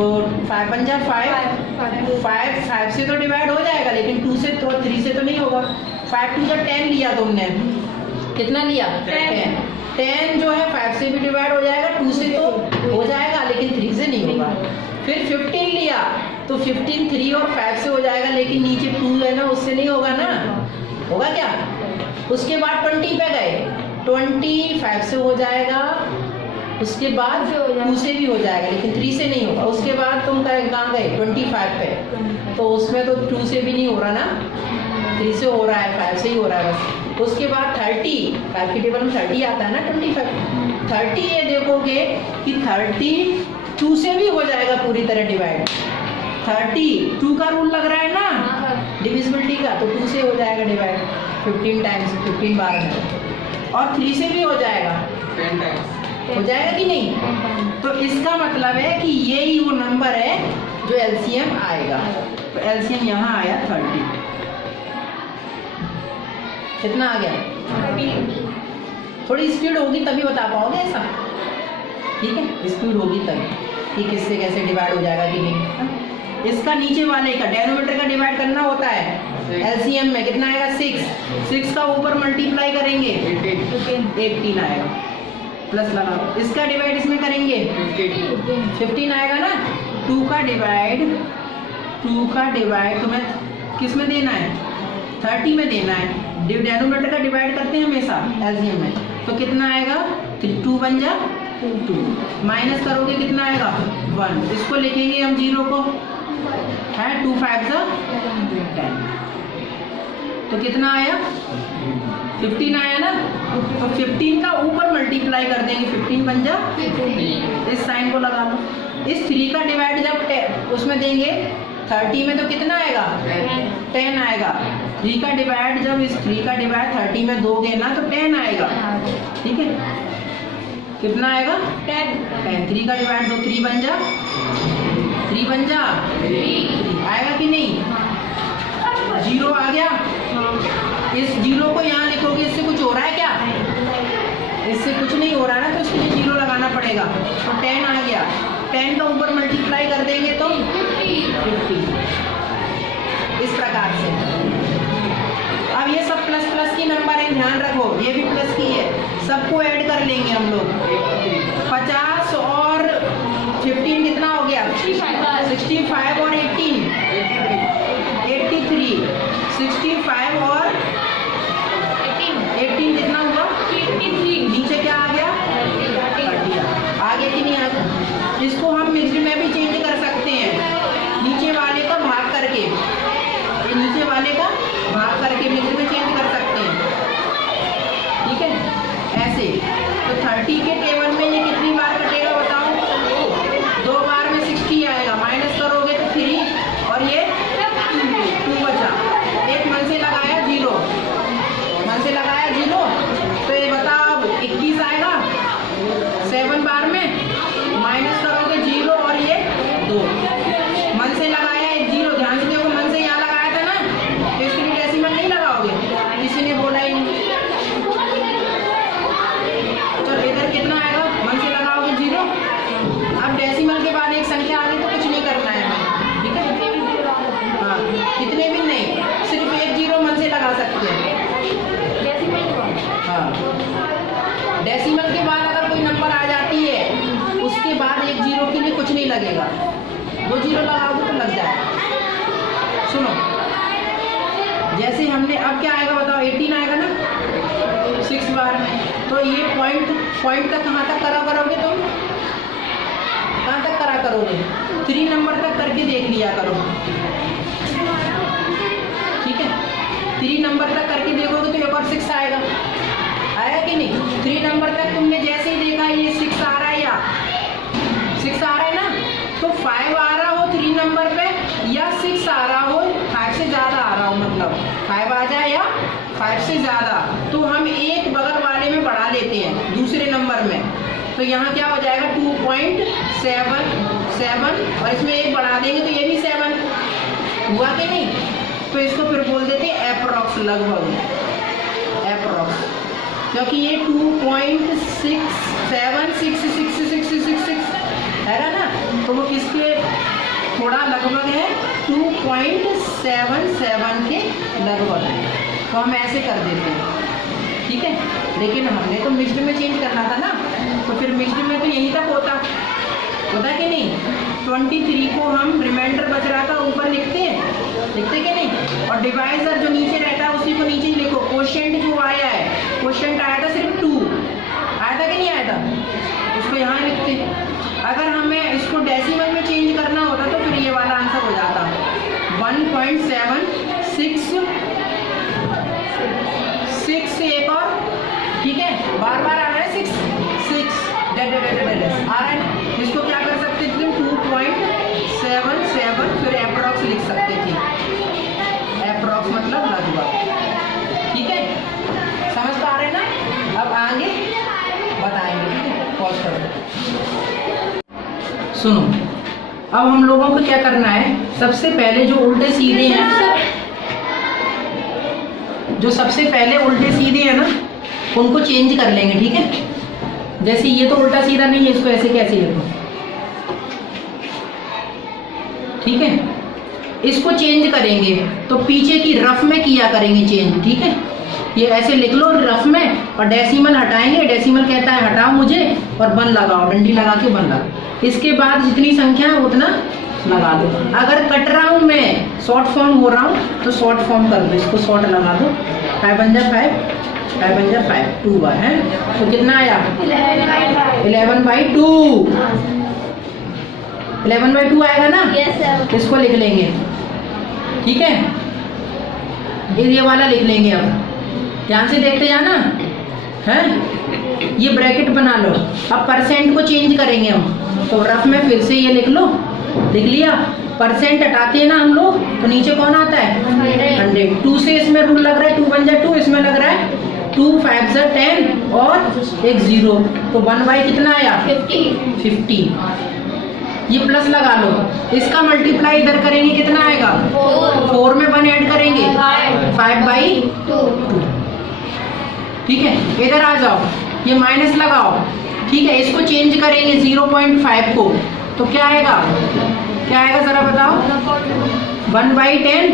5 पंजा 5 से तो डिवाइड हो जाएगा, लेकिन 2 से तो 3 से तो नहीं होगा। 5 2 जा 10 लिया तुमने, कितना लिया 10 जो है 5 से भी डिवाइड हो जाएगा, 2 से तो हो जाएगा, लेकिन 3 से नहीं होगा। फिर 15 लिया तो 15 3 और 5 से हो जाएगा, लेकिन नीचे 2 है ना, उससे नहीं होगा ना, होगा क्या। उसके बाद 20 पे गए, 20 5 से हो जाएगा, उसके बाद 2 से भी हो जाएगा, लेकिन 3 से नहीं होगा। उसके बाद तुम कहाँ गए 25 पे, तो उसमें तो 2 से भी नहीं हो रहा ना, 3 से हो रहा है, 5 से ही हो रहा है बस। उसके बाद 30, 5 की टेबल में 30 आता है ना, 25 30 ये देखोगे कि 30 2 से भी हो जाएगा पूरी तरह डिवाइड। 30 2 का रूल लग रहा है ना डिविजिबिलिटी का, तो 2 से हो जाएगा डिवाइड 15 टाइम्स, 15 बार में, और 3 से भी हो जाएगा 10 टाइम्स, हो जाएगा कि नहीं। तो इसका मतलब है कि ये ही वो नंबर है जो एलसीएम आएगा। तो एलसीएम यहाँ आया 30, कितना आ गया, थोड़ी स्पीड होगी तभी बता पाओगे ऐसा, ठीक है, स्पीड होगी तभी कि किससे कैसे डिवाइड हो जाएगा कि नहीं। इसका नीचे वाले का डेनोमिनेटर का डिवाइड करना होता है एलसीएम में, कितना आएगा 6 का ऊपर मल्टीप्लाई करेंगे 18 आएगा, प्लस लगाओ। इसका डिवाइड इसमें करेंगे 15 आएगा ना। 2 का डिवाइड तुम्हें किस में देना है, 30 में देना है। डेनोमिनेटर का डिवाइड करते हैं हमेशा एलसीएम में, तो कितना आएगा 2 बन जा 2, माइनस करोगे कितना आएगा 1, इसको लिखेंगे हम 0 को, है 2 5 जा 10, तो कितना आया 15 आया ना। तो 15 का ऊपर मल्टीप्लाई कर देंगे, 15 बन जा, इस साइन को लगा लो। इस 3 का डिवाइड जब उसमें देंगे 30 में, तो कितना आएगा 10 आएगा। 3 का डिवाइड जब इस 3 का डिवाइड 30 में दोगे ना, तो 10 आएगा, ठीक है, कितना आएगा 10। 3 का डिवाइड दो, 3 बन जा, 3 बन जा, 3 आएगा कि नहीं, 0 आ गया। इस जीरो को यहाँ लिखोगे, इससे कुछ हो रहा है क्या? इससे कुछ नहीं हो रहा है ना, तो इसके लिए जीरो लगाना पड़ेगा। तो 10 आ गया, 10 का ऊपर मल्टीप्लाई कर देंगे तो 50। इस प्रकार से। अब ये सब प्लस प्लस की नंबर है, ध्यान रखो, ये भी प्लस की है, सबको ऐड कर लेंगे हम लोग। 50 और 15 कितना हो गया? 65 और 18 83। 65 और 18 कितना हुआ? 53। नीचे क्या आ गया? 30। आ गया कि नहीं आ गया? इसको हम मिक्स्ड में भी चेंज कर सकते हैं, नीचे वाले का भाग करके, ये नीचे वाले का भाग करके मिक्स्ड में चेंज कर सकते हैं, ठीक है? ऐसे तो 30 के टेबल में ये कितनी बार कटेगा बताओ? 2 बार में 60 आएगा, माइनस करोगे तो 3 और ये 2 बचा। एक मन से लगाया 0, मन से लगाया 0, तो ये बताओ अब 21 आएगा 7 बार में, माइनस करोगे 0 और ये 2, मन से लगाया 0, ध्यान से देखो, मन से यहाँ लगाया था ना, तो इसके लिए डेसिमल नहीं लगाओगे, किसी ने बोला ही नहीं। तो इधर कितना आएगा? मन से लगाओगे 0, अब डेसिमल के बाद एक संख्या आ गई तो कुछ नहीं करना है हमें, ठीक है? हाँ, कितने भी नहीं, सिर्फ एक 0 मन से लगा सकते हैं। हाँ, डेसिमल के बाद अगर कोई नंबर आ जाती है, उसके बाद एक 0 के लिए कुछ नहीं लगेगा, 2 0 लगाओगे तो लग जाए। सुनो, जैसे हमने, अब क्या आएगा बताओ? 18 आएगा ना 6 बार में, तो ये पॉइंट तक कहाँ तक करा करोगे तुम? कहाँ तक करा करोगे? 3 नंबर तक करके देख लिया करो, ठीक है? 3 नंबर तक करके देखोगे तो एक और 6 आएगा, आया कि नहीं? 3 नंबर तक तुमने जैसे ही देखा ये 6 आ रहा है, या 6 आ रहा है ना, तो 5 आ रहा हो 3 नंबर पे, या 6 आ रहा हो, 5 से ज़्यादा आ रहा हो, मतलब 5 आ जाए या 5 से ज़्यादा, तो हम एक बगल वाले में बढ़ा लेते हैं दूसरे नंबर में, तो यहाँ क्या हो जाएगा? 2.77 और इसमें एक बढ़ा देंगे तो ये भी 7 हुआ कि नहीं? तो इसको फिर बोल देते हैं एप्रॉक्स, लगभग एप्रॉक्स, क्योंकि ये 2.676666 है ना, तो वो किसके थोड़ा लगभग है? 2.77 के लगभग है, तो हम ऐसे कर देते हैं, ठीक है? लेकिन हमने तो मिक्स्ड में चेंज करना था ना, तो फिर मिक्स्ड में तो यहीं तक होता कि नहीं? 23 को हम रिमाइंडर बच रहा था ऊपर लिखते कि नहीं, और डिवाइजर जो नीचे रहता है उसी को नीचे ही लिखो। क्वोशिएंट जो आया है, क्वोशिएंट आया था सिर्फ 2, आया था कि नहीं आया था, उसको यहाँ लिखते। अगर हमें इसको डेसिमल में चेंज करना होता तो फिर ये वाला आंसर हो जाता 1.76 एक और, ठीक है? बार बार आ रहा है 6 आ रहा है ना, इसको क्या कर सकते थे? 2.77 फिर एप्रॉक्स लिख सकते थे, एप्रॉक्स मतलब लगभग, ठीक है? समझ पा रहे हैं ना? अब आगे बताएंगे, ठीक है? पॉज करो। सुनो, अब हम लोगों को क्या करना है? सबसे पहले जो उल्टे सीधे हैं, जो सबसे पहले उल्टे सीधे हैं ना, उनको चेंज कर लेंगे, ठीक है? जैसे ये तो उल्टा सीधा नहीं है, इसको ऐसे कैसे लिखो, ठीक है? इसको चेंज करेंगे तो पीछे की रफ में किया करेंगे चेंज, ठीक है? ये ऐसे लिख लो रफ में, और डेसिमल हटाएंगे, डेसिमल कहता है हटाओ मुझे, और 1 लगाओ, डंडी लगा के 1 लगाओ। इसके बाद जितनी संख्या है उतना लगा दो। अगर कट रहा हूँ मैं, शॉर्ट फॉर्म हो रहा हूँ, तो शॉर्ट फॉर्म कर दो, इसको शॉर्ट लगा दो। 5 बन जा 5, 5 बन जा 5, 2 बार है, तो कितना आया? 11/2। 11/2 आएगा ना? इसको लिख लेंगे, ठीक है? ये वाला लिख लेंगे। अब ध्यान से देखते जाना, है? ये ब्रैकेट बना लो। अब परसेंट को चेंज करेंगे हम, तो रफ में फिर से ये लिख लो, लिख लिया। परसेंट हटाते हैं ना हम लोग, तो नीचे कौन आता है? 100। 2 से इसमें रूल लग रहा है, 2 बन जा 2, इसमें लग रहा है 2 5 जा 10 और एक 0, तो 1/, कितना आया? 50। ये प्लस लगा लो, इसका मल्टीप्लाई इधर करेंगे, कितना आएगा? 4 में 1 ऐड करेंगे, 5/2। ठीक है, इधर आ जाओ, ये माइनस लगाओ, ठीक है, इसको चेंज करेंगे 0.5 को, तो क्या आएगा, क्या आएगा जरा बताओ, 1/10,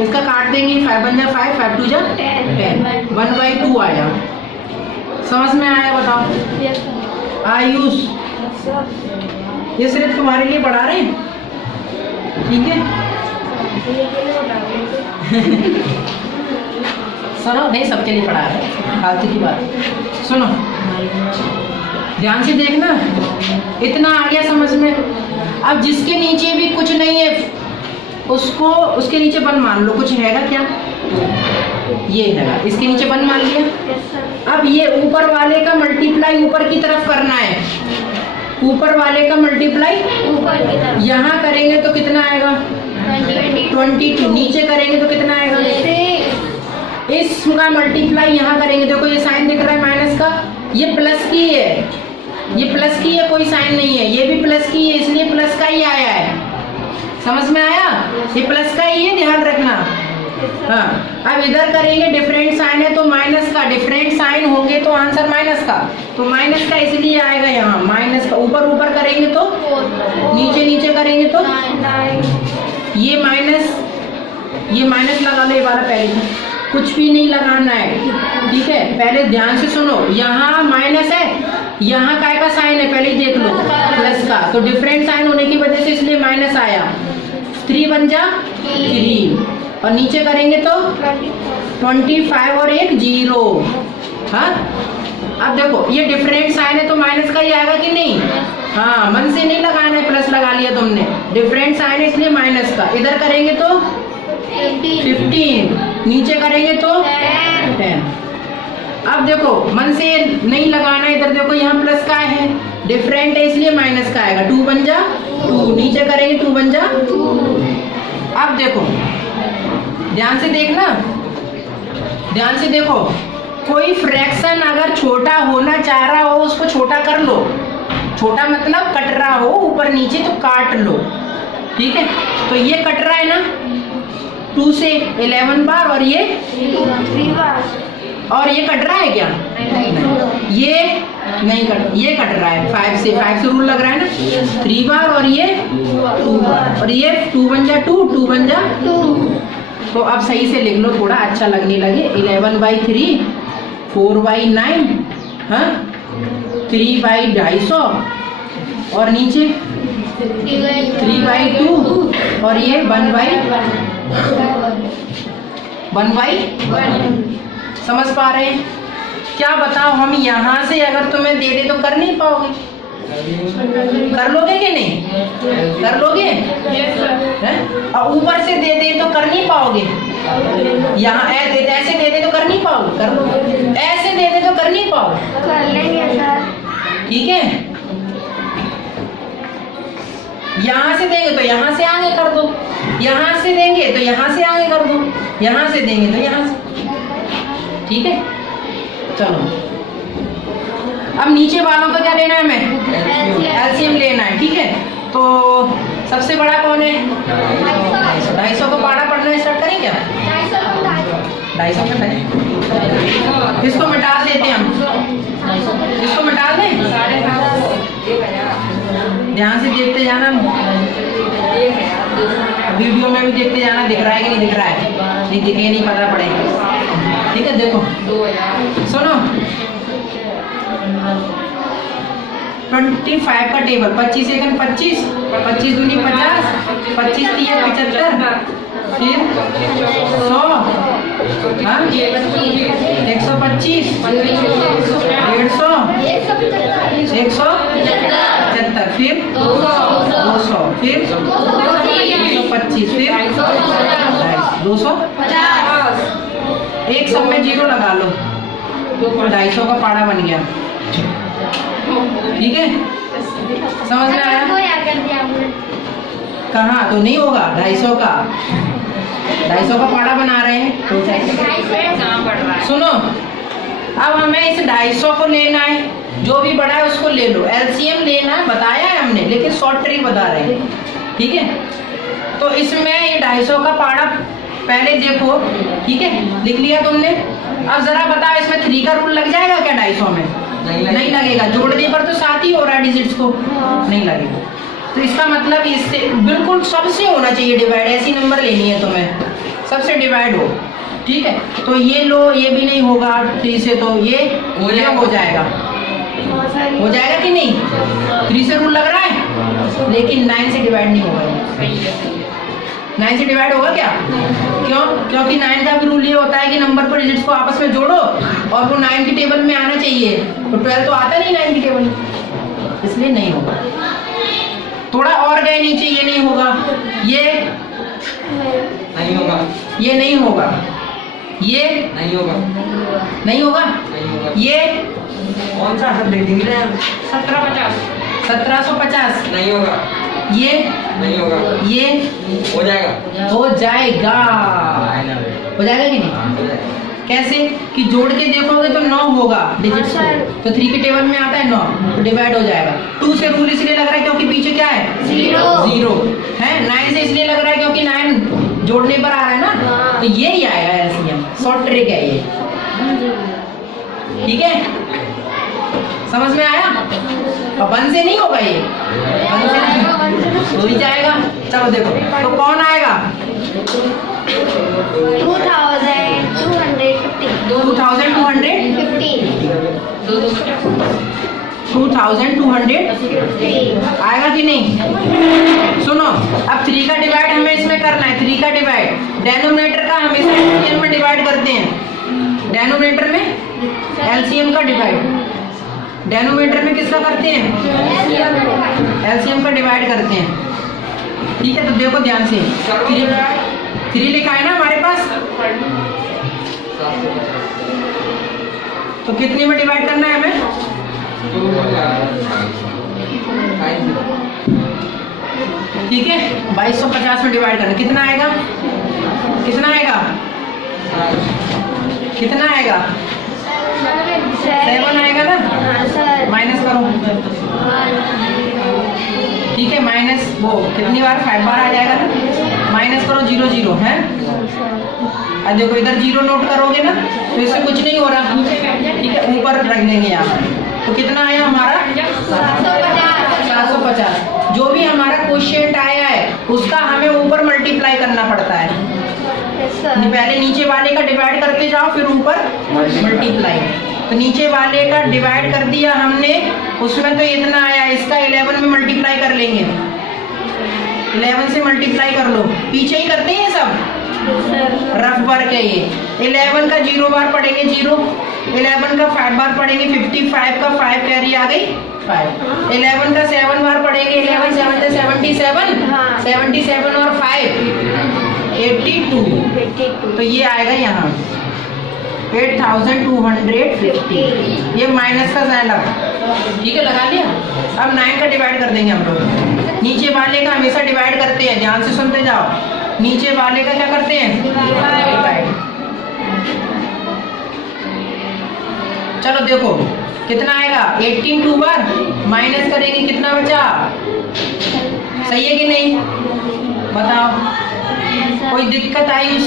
इसका काट देंगे, 5 1 जा 5, 5 2 जा 10, 1/2 आया। समझ में आया बताओ? आयुष, ये सिर्फ तुम्हारे लिए पढ़ा रहे हैं, ठीक है? सुनो, नहीं सबके लिए पढ़ा रहे हैं, फालतू की बात। सुनो, ध्यान से देखना, इतना आ गया समझ में। अब जिसके नीचे भी कुछ नहीं है उसको उसके नीचे 1 मान लो, कुछ हैगा क्या, ये है, इसके नीचे 1 मान लिया। अब ये ऊपर वाले का मल्टीप्लाई ऊपर की तरफ करना है, ऊपर वाले का मल्टीप्लाई ऊपर की तरफ यहाँ करेंगे तो कितना आएगा, 22, नीचे करेंगे तो कितना आएगा, इसका मल्टीप्लाई यहाँ करेंगे, देखो ये साइन दिख रहा है माइनस का, ये प्लस की है, ये प्लस की है, कोई साइन नहीं है, ये भी प्लस की है, इसलिए प्लस का ही आया है। समझ में आया, ये प्लस का ही है, ध्यान रखना। हाँ, अब इधर करेंगे, डिफरेंट साइन है तो माइनस का, डिफरेंट साइन होंगे तो आंसर माइनस का, तो माइनस का इसलिए आएगा यहाँ माइनस का। ऊपर ऊपर करेंगे तो, नीचे नीचे करेंगे तो, ये माइनस लगा लो, ये वाला पहले, कुछ भी नहीं लगाना है, ठीक है? पहले ध्यान से सुनो, यहाँ माइनस है, यहाँ काय का साइन है, पहले ही देख लो, प्लस का, तो डिफरेंट साइन होने की वजह से इसलिए माइनस आया। 3 1 जा 3, और नीचे करेंगे तो 25 और 1 0। हाँ, अब देखो ये डिफरेंट साइन है तो माइनस का ही आएगा कि नहीं? हाँ, मन से नहीं लगाना है, प्लस लगा लिया तुमने, डिफरेंट साइन है इसलिए माइनस का। इधर करेंगे तो 15, नीचे करेंगे तो 10। अब देखो मन से नहीं लगाना, इधर देखो यहाँ प्लस का है, डिफरेंट है इसलिए माइनस का आएगा। 2 1 जा 2, नीचे करेंगे 2 1 जा 2। अब देखो ध्यान से देखना, ध्यान से देखो, कोई फ्रैक्शन अगर छोटा होना चाह रहा हो उसको छोटा कर लो, छोटा मतलब कट रहा हो ऊपर नीचे तो काट लो, ठीक है? तो ये कट रहा है ना 2 से 11 बार, और ये 3 बार, और ये कट रहा है क्या? ये नहीं कट, ये कट रहा है 5 से रूल लग रहा है ना, 3 बार, और ये 2 बार, और ये 2 1 जा 2, 2 1 जा 2। तो अब सही से लिख लो, थोड़ा अच्छा लगने लगे। 11/3, 4/9, हाँ, 3/250, और नीचे 3/2, और ये 1/1। समझ पा रहे हैं? क्या बताओ, हम यहाँ से अगर तुम्हें दे दे तो कर नहीं पाओगे? कर लोगे कि नहीं? कर लोगे? और ऊपर से दे दे तो कर नहीं पाओगे? यहाँ ऐसे दे दे तो कर नहीं पाओगे? कर लोगे? ऐसे दे दे तो कर नहीं पाओगे? कर लेंगे सर, ठीक है? यहाँ से देंगे तो यहाँ से आगे कर दो, यहाँ से देंगे तो यहाँ से आगे कर दो, यहाँ से देंगे तो यहाँ से, ठीक है? चलो, अब नीचे वालों का क्या लेना है हमें? एलसीएम लेना है, ठीक है? तो सबसे बड़ा कौन है? 250 को पारा पढ़ना स्टार्ट करें क्या? 250 का है, इसको मिटा देते हैं हम, इसको मिटा दें। ध्यान से देखते जाना, वीडियो में भी देखते जाना, दिख रहा है कि नहीं दिख रहा है, नहीं दिखे नहीं पता पड़ेगा, ठीक है? देखो सुनो, 25 का टेबल, 25 सेकंड 25, 25 दूनी 50, 25 3 75, फिर 100, हाँ 125, 150, 175, फिर 200, फिर 125, फिर 250, एक सब में 0 लगा लो, 250 का पारा बन गया, ठीक है? समझ में आया? कहाँ तो नहीं होगा, 250 का पारा बना रहे हैं, तो सुनो, अब हमें इस 250 को लेना है, जो भी बड़ा है उसको ले लो, एलसीएम लेना है, बताया है हमने, लेकिन शॉर्ट ट्रिक बता रहे हैं, ठीक है? तो इसमें ये 250 का पारा पहले देखो, ठीक है, लिख लिया तुमने। अब जरा बताओ इसमें 3 का रूल लग जाएगा क्या 250 में? नहीं लगेगा। जोड़ने पर तो 7 ही हो रहा है डिजिट्स को, नहीं लगेगा। तो इसका मतलब इससे बिल्कुल सबसे होना चाहिए डिवाइड, ऐसी नंबर लेनी है तुम्हें, सबसे डिवाइड हो, ठीक है। तो ये लो, ये भी नहीं होगा 3 से, तो ये हो जाएगा, हो जाएगा कि नहीं? 3 से रूल लग रहा है, लेकिन 9 से डिवाइड नहीं होगा। 9 से डिवाइड होगा क्या? क्यों? क्योंकि 9 का भी रूल ये होता है कि नंबर पर डिजिट्स को आपस में जोड़ो और वो 9 की टेबल में आना चाहिए। तो 12 तो आता नहीं 9 की टेबल में, इसलिए नहीं होगा। थोड़ा और गए नीचे, ये नहीं होगा, ये नहीं होगा, ये नहीं होगा, ये नहीं होगा, नहीं होगा, नहीं होगा। ये कौन सा सब देखेंगे? 1750 नहीं होगा, ये नहीं होगा, ये हो जाएगा, हो जाएगा, हो जाएगा कि नहीं? हो जाएगा। कैसे कि जोड़ के देखोगे तो 9 होगा डिजिट्स को, तो 3 की टेबल में आता है 9, तो डिवाइड हो जाएगा। 2 से रूल इसलिए लग रहा है क्योंकि पीछे क्या है? जीरो है। 9 से इसलिए लग रहा है क्योंकि 9 जोड़ने पर आ रहा है ना, तो ये ही आएगा एलसीएम। शॉर्ट ट्रिक है ये, ठीक है, समझ में आया? और 1 से नहीं होगा ये, 1 से नहीं, हो ही जाएगा। चलो देखो, तो कौन आएगा? 2250 आएगा कि नहीं? सुनो, अब 3 का डिवाइड हमें इसमें करना है। 3 का डिवाइड डेनोमिनेटर का हमेशा एलसीएम में डिवाइड करते हैं। डेनोमिनेटर में एलसीएम का डिवाइड, डेनोमिनेटर में किसका करते हैं? एलसीएम का डिवाइड करते हैं, ठीक है। तो देखो ध्यान से, 3 लिखा है ना हमारे पास, तो कितने में डिवाइड करना है हमें? ठीक है, 2250 में डिवाइड करना। कितना आएगा? कितना आएगा? कितना आएगा? 7 आएगा ना? माइनस करो, ठीक है, माइनस वो कितनी बार 5 बार आ जाएगा ना, माइनस करो 0 0 है। अब देखो इधर 0 नोट करोगे ना तो इससे कुछ नहीं हो रहा, ठीक है, ऊपर रख देंगे यहाँ। तो कितना आया हमारा? 750। जो भी हमारा क्वोशिएंट आया है उसका हमें ऊपर मल्टीप्लाई करना पड़ता है। पहले नीचे वाले का डिवाइड करते जाओ, फिर ऊपर मल्टीप्लाई। तो नीचे वाले का डिवाइड कर दिया हमने, उसमें तो इतना आया, इसका 11 में मल्टीप्लाई कर लेंगे। 11 से मल्टीप्लाई कर लो, पीछे ही करते हैं सब, रफ वर्क है ये। 11 का 0 बार पढ़ेंगे 0, 11 का 5 बार पढ़ेंगे 55 का 5 कैरी आ गई 5, 11 का 7 बार पढ़ेंगे 11 7 से 77, 77 और 5 82, तो ये आएगा यहाँ 8250। ये माइनस का साइन लगा, ठीक है, लगा लिया। अब 9 का डिवाइड कर देंगे हम लोग। नीचे वाले का हमेशा डिवाइड करते हैं, ध्यान से सुनते जाओ। नीचे वाले का क्या करते हैं? डिवाइड। चलो देखो कितना आएगा, 18 2 बार माइनस करेंगे, कितना बचा? सही है कि नहीं? बताओ, कोई दिक्कत आई उस?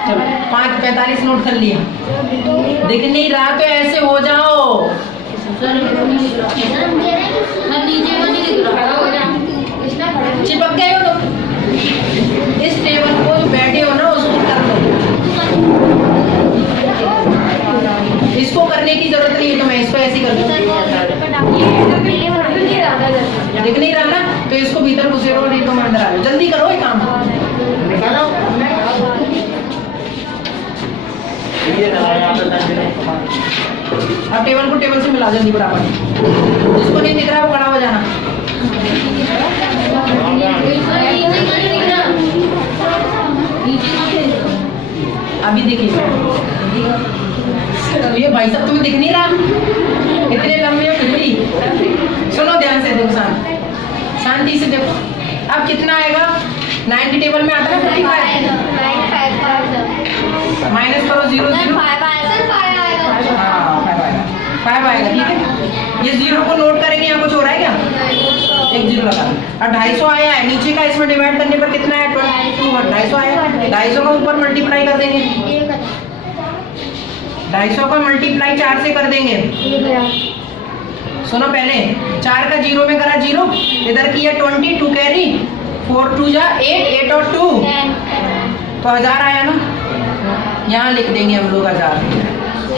चलो 545 नोट कर लिया। दिख नहीं रहा तो ऐसे हो जाओ, चिपक गए हो तो इस टेबल को जो बैठे हो ना उसको कर लो। इसको करने की जरूरत नहीं है, तो मैं इसको ऐसे ही कर दूँ। दिख नहीं रहा ना तो इसको भीतर घुसेरो, नहीं तो मैं अंदर आ जाओ। जल्दी करो ये काम। अब टेबल को टेबल से मिला जल्दी बराबर। जिसको नहीं दिख रहा वो खड़ा हो जाना। अभी देखिए ये भाई साहब तुम्हें दिख नहीं रहा, इतने लंबे हो फिर भी। सुनो ध्यान से, देखो शांति से देखो। अब कितना आएगा? 9 की टेबल में आता है 55, माइनस करो 0 0, हाँ 5 आएगा, ठीक है। ये 0 को नोट करेंगे, यहाँ कुछ हो रहा है क्या? एक 0 लगा। अब 250 आया है, नीचे का इसमें डिवाइड करने पर कितना है? 22 250 आया, 250 का ऊपर मल्टीप्लाई कर देंगे, 250 का मल्टीप्लाई 4 से कर देंगे। सुनो पहले 4 का 0 में करा 0, इधर किया 20, 2 कैरी, 4 2 जा 8, 8 और 2 तो 1000 आया ना, यहाँ लिख देंगे हम लोग 1000।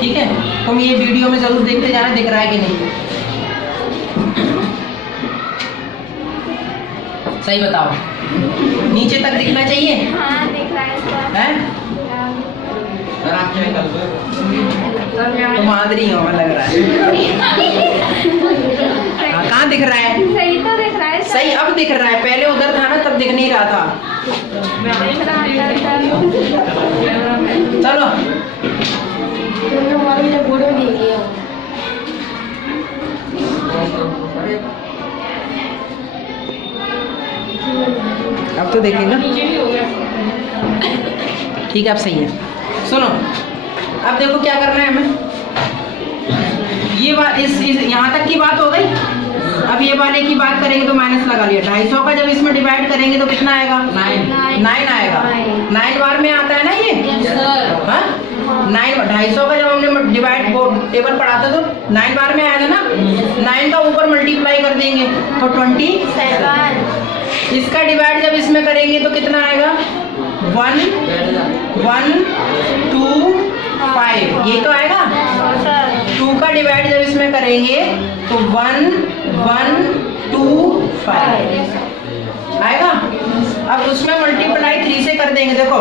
ठीक है, तुम ये वीडियो में जरूर देखते जाना दिख रहा है कि नहीं। सही बताओ, नीचे तक दिखना चाहिए हाँ दिख रहा है सर। हैं? सर आप क्या कर रहे हो? तुम आदरी हो हमें लग रहा है। हाँ, कहाँ दिख रहा है? सही तो दिख रहा है सर। सही अब दिख रहा है, पहले उधर था ना तब दिख नहीं रहा था। चलो अब तो देखेगा। ठीक है, अब सही है। सुनो अब देखो क्या करना है हमें। ये बात इस यहाँ तक की बात हो गई। अब ये वाले की बात करेंगे तो माइनस लगा लिया। 250 का जब इसमें डिवाइड करेंगे तो कितना आएगा? 9 आएगा। 9 बार में आता है ना ये। हाँ 9 250 का जब हमने डिवाइड टेबल पढ़ा था तो 9 बार में आया था ना। 9 का ऊपर मल्टीप्लाई कर देंगे तो 27। इसका डिवाइड जब इसमें करेंगे तो कितना आएगा? 1 1 2 5 ये तो आएगा। 2 का डिवाइड जब इसमें करेंगे तो 1 1 2 5 आएगा। अब उसमें मल्टीप्लाई 3 से कर देंगे। देखो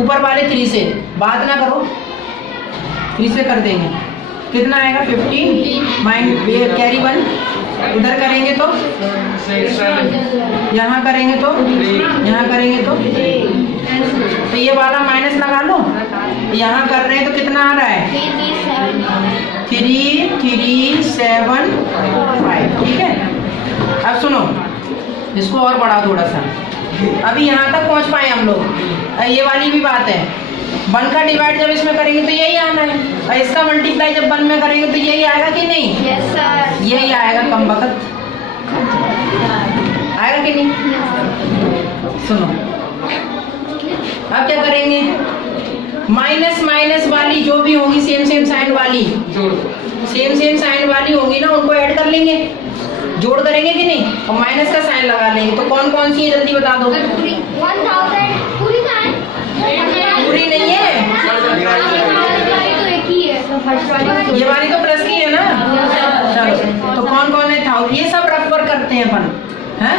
ऊपर वाले 3 से बात ना करो, 3 से कर देंगे कितना आएगा? 15 माइनस कैरी 1 इधर करेंगे तो यहाँ करेंगे तो यहाँ करेंगे तो ये वाला माइनस लगा लो। यहाँ कर रहे हैं तो कितना आ रहा है? 3 3 7 5। ठीक है, अब सुनो इसको और बढ़ा थोड़ा सा। अभी यहाँ तक पहुँच पाए हम लोग। ये वाली भी बात है। 1 का डिवाइड जब इसमें करेंगे तो यही आना है और इसका मल्टीप्लाई जब 1 में करेंगे तो यही आएगा कि नहीं? Yes sir. यही आएगा, कम वक्त आएगा कि नहीं? सुनो अब क्या करेंगे? माइनस माइनस वाली जो भी होगी सेम साइन वाली, सेम साइन वाली होगी ना, उनको ऐड कर लेंगे, जोड़ करेंगे कि नहीं, और माइनस का साइन लगा लेंगे। तो कौन कौन सी है जल्दी बता दो। 1000 पूरी का है? पूरी नहीं है, तो एक ही है। ये वाली तो प्लस की है ना। चलो तो कौन कौन है? 1000। ये सब रफ पर करते हैं अपन हैं।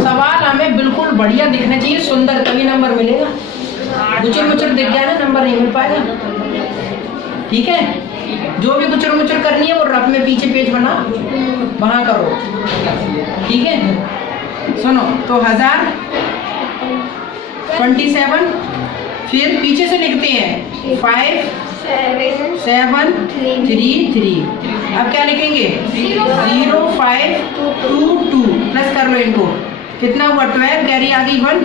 सवाल हमें बिल्कुल बढ़िया दिखना चाहिए, सुंदर, तभी नंबर मिलेगा। गुचर मुचर दिख गया ना नंबर नहीं मिल पाएगा। ठीक है, जो भी गुचर मुचर करनी है वो रफ में पीछे पेज बना वहां करो। ठीक है, सुनो तो 1000 27 फिर पीछे से लिखते हैं 5 7 3 3। अब क्या लिखेंगे? 0 5 2 2 प्लस कर लो इनको। कितना हुआ? 12 कैरी आ गई 1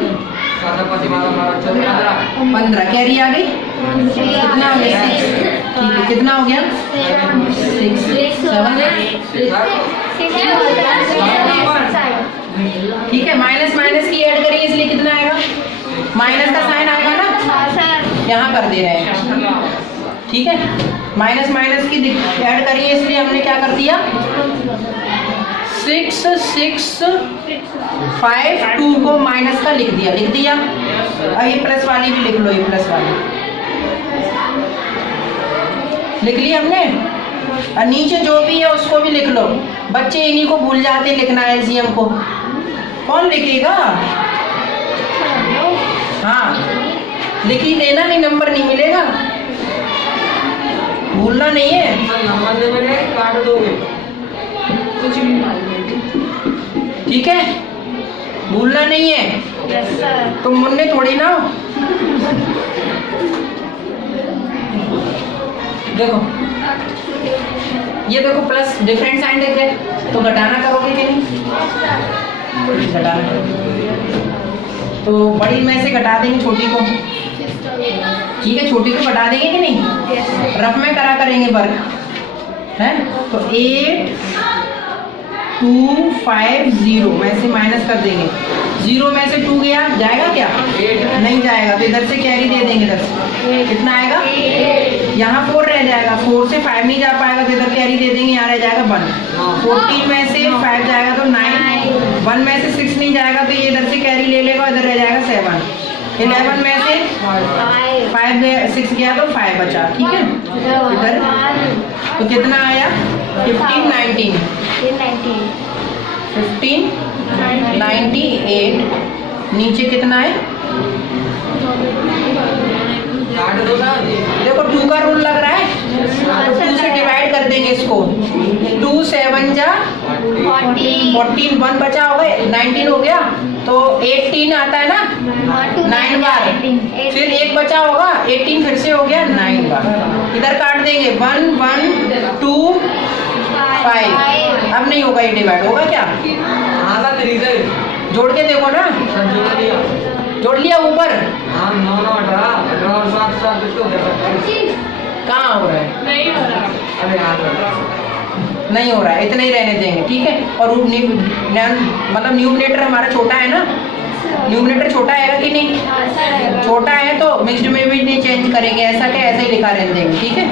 15 कैरी आ गई कितना हो गया? 6। ठीक है, कितना हो गया? 6 7। ठीक है, माइनस माइनस की ऐड करिए इसलिए कितना आएगा? माइनस का साइन आएगा ना, यहाँ कर दे रहे हैं। ठीक है, माइनस माइनस की ऐड करिए इसलिए हमने क्या कर दिया? 6 6 5 2 को माइनस का लिख दिया। अब ये प्लस वाली भी लिख लो, ये प्लस वाली लिख ली हमने। और नीचे जो भी है उसको भी लिख लो। बच्चे इन्हीं को भूल जाते हैं लिखना है, एलसीएम को कौन लिखेगा? हाँ लिख ही देना, नहीं नंबर नहीं मिलेगा। भूलना नहीं है। नंबर दे मेरे काट दोगे कुछ भी। ठीक है, भूलना नहीं है। Yes sir. तुम मुन्ने थोड़ी ना हो। देखो ये देखो प्लस डिफरेंट साइन देख रहे तो घटाना करोगे कि नहीं? घटाना तो बड़ी में से घटा देंगे छोटी को। ठीक है, छोटी को घटा देंगे कि नहीं? रफ में करा करेंगे वर्क है। तो 8 250 में से माइनस कर देंगे, 0 में से 2 गया, जाएगा क्या? 8 नहीं जाएगा, तो इधर से कैरी दे देंगे, इधर से कितना आएगा? यहाँ 4 रह जाएगा, 4 से 5 नहीं जा पाएगा तो इधर कैरी दे देंगे, यहाँ रह जाएगा 1। 14 में से 5 जाएगा तो 9, 1 में से 6 नहीं जाएगा तो ये इधर से कैरी ले लेगा, इधर रह जाएगा 7। 11 में से 5 6 गया तो 5 बचा, ठीक है। इधर तो कितना आया? 15 19 15 98। नीचे कितना है? काट दो ना। देखो 2 का रूल लग रहा है, तो 2 से डिवाइड कर देंगे इसको। 2 7 जा 14, 1 बचा होगा, 19 हो गया तो 18 आता है ना 9 बार, फिर 1 बचा होगा 18 फिर से हो गया 9 बार। इधर काट देंगे 1 1 2 5। अब नहीं होगा, ये डिवाइड होगा क्या? हाँ था 3 से जोड़ के देखो ना, सब जोड़ दिया। जोड़ लिया ऊपर। हाँ 9 9 18 और 7 7 कितने हो गया? कहाँ हो रहा है? अरे यार नहीं हो रहा है, इतना ही रहने देंगे, ठीक है। और मतलब न्यूमरेटर हमारा छोटा है ना, न्यूमरेटर छोटा आएगा कि नहीं? छोटा है तो मिक्स्ड में भी नहीं चेंज करेंगे, ऐसा क्या ऐसे ही लिखा रहने देंगे, ठीक है।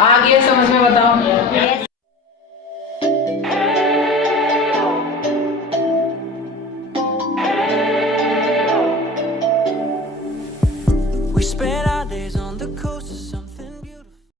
आ गया समझ में? बताओ।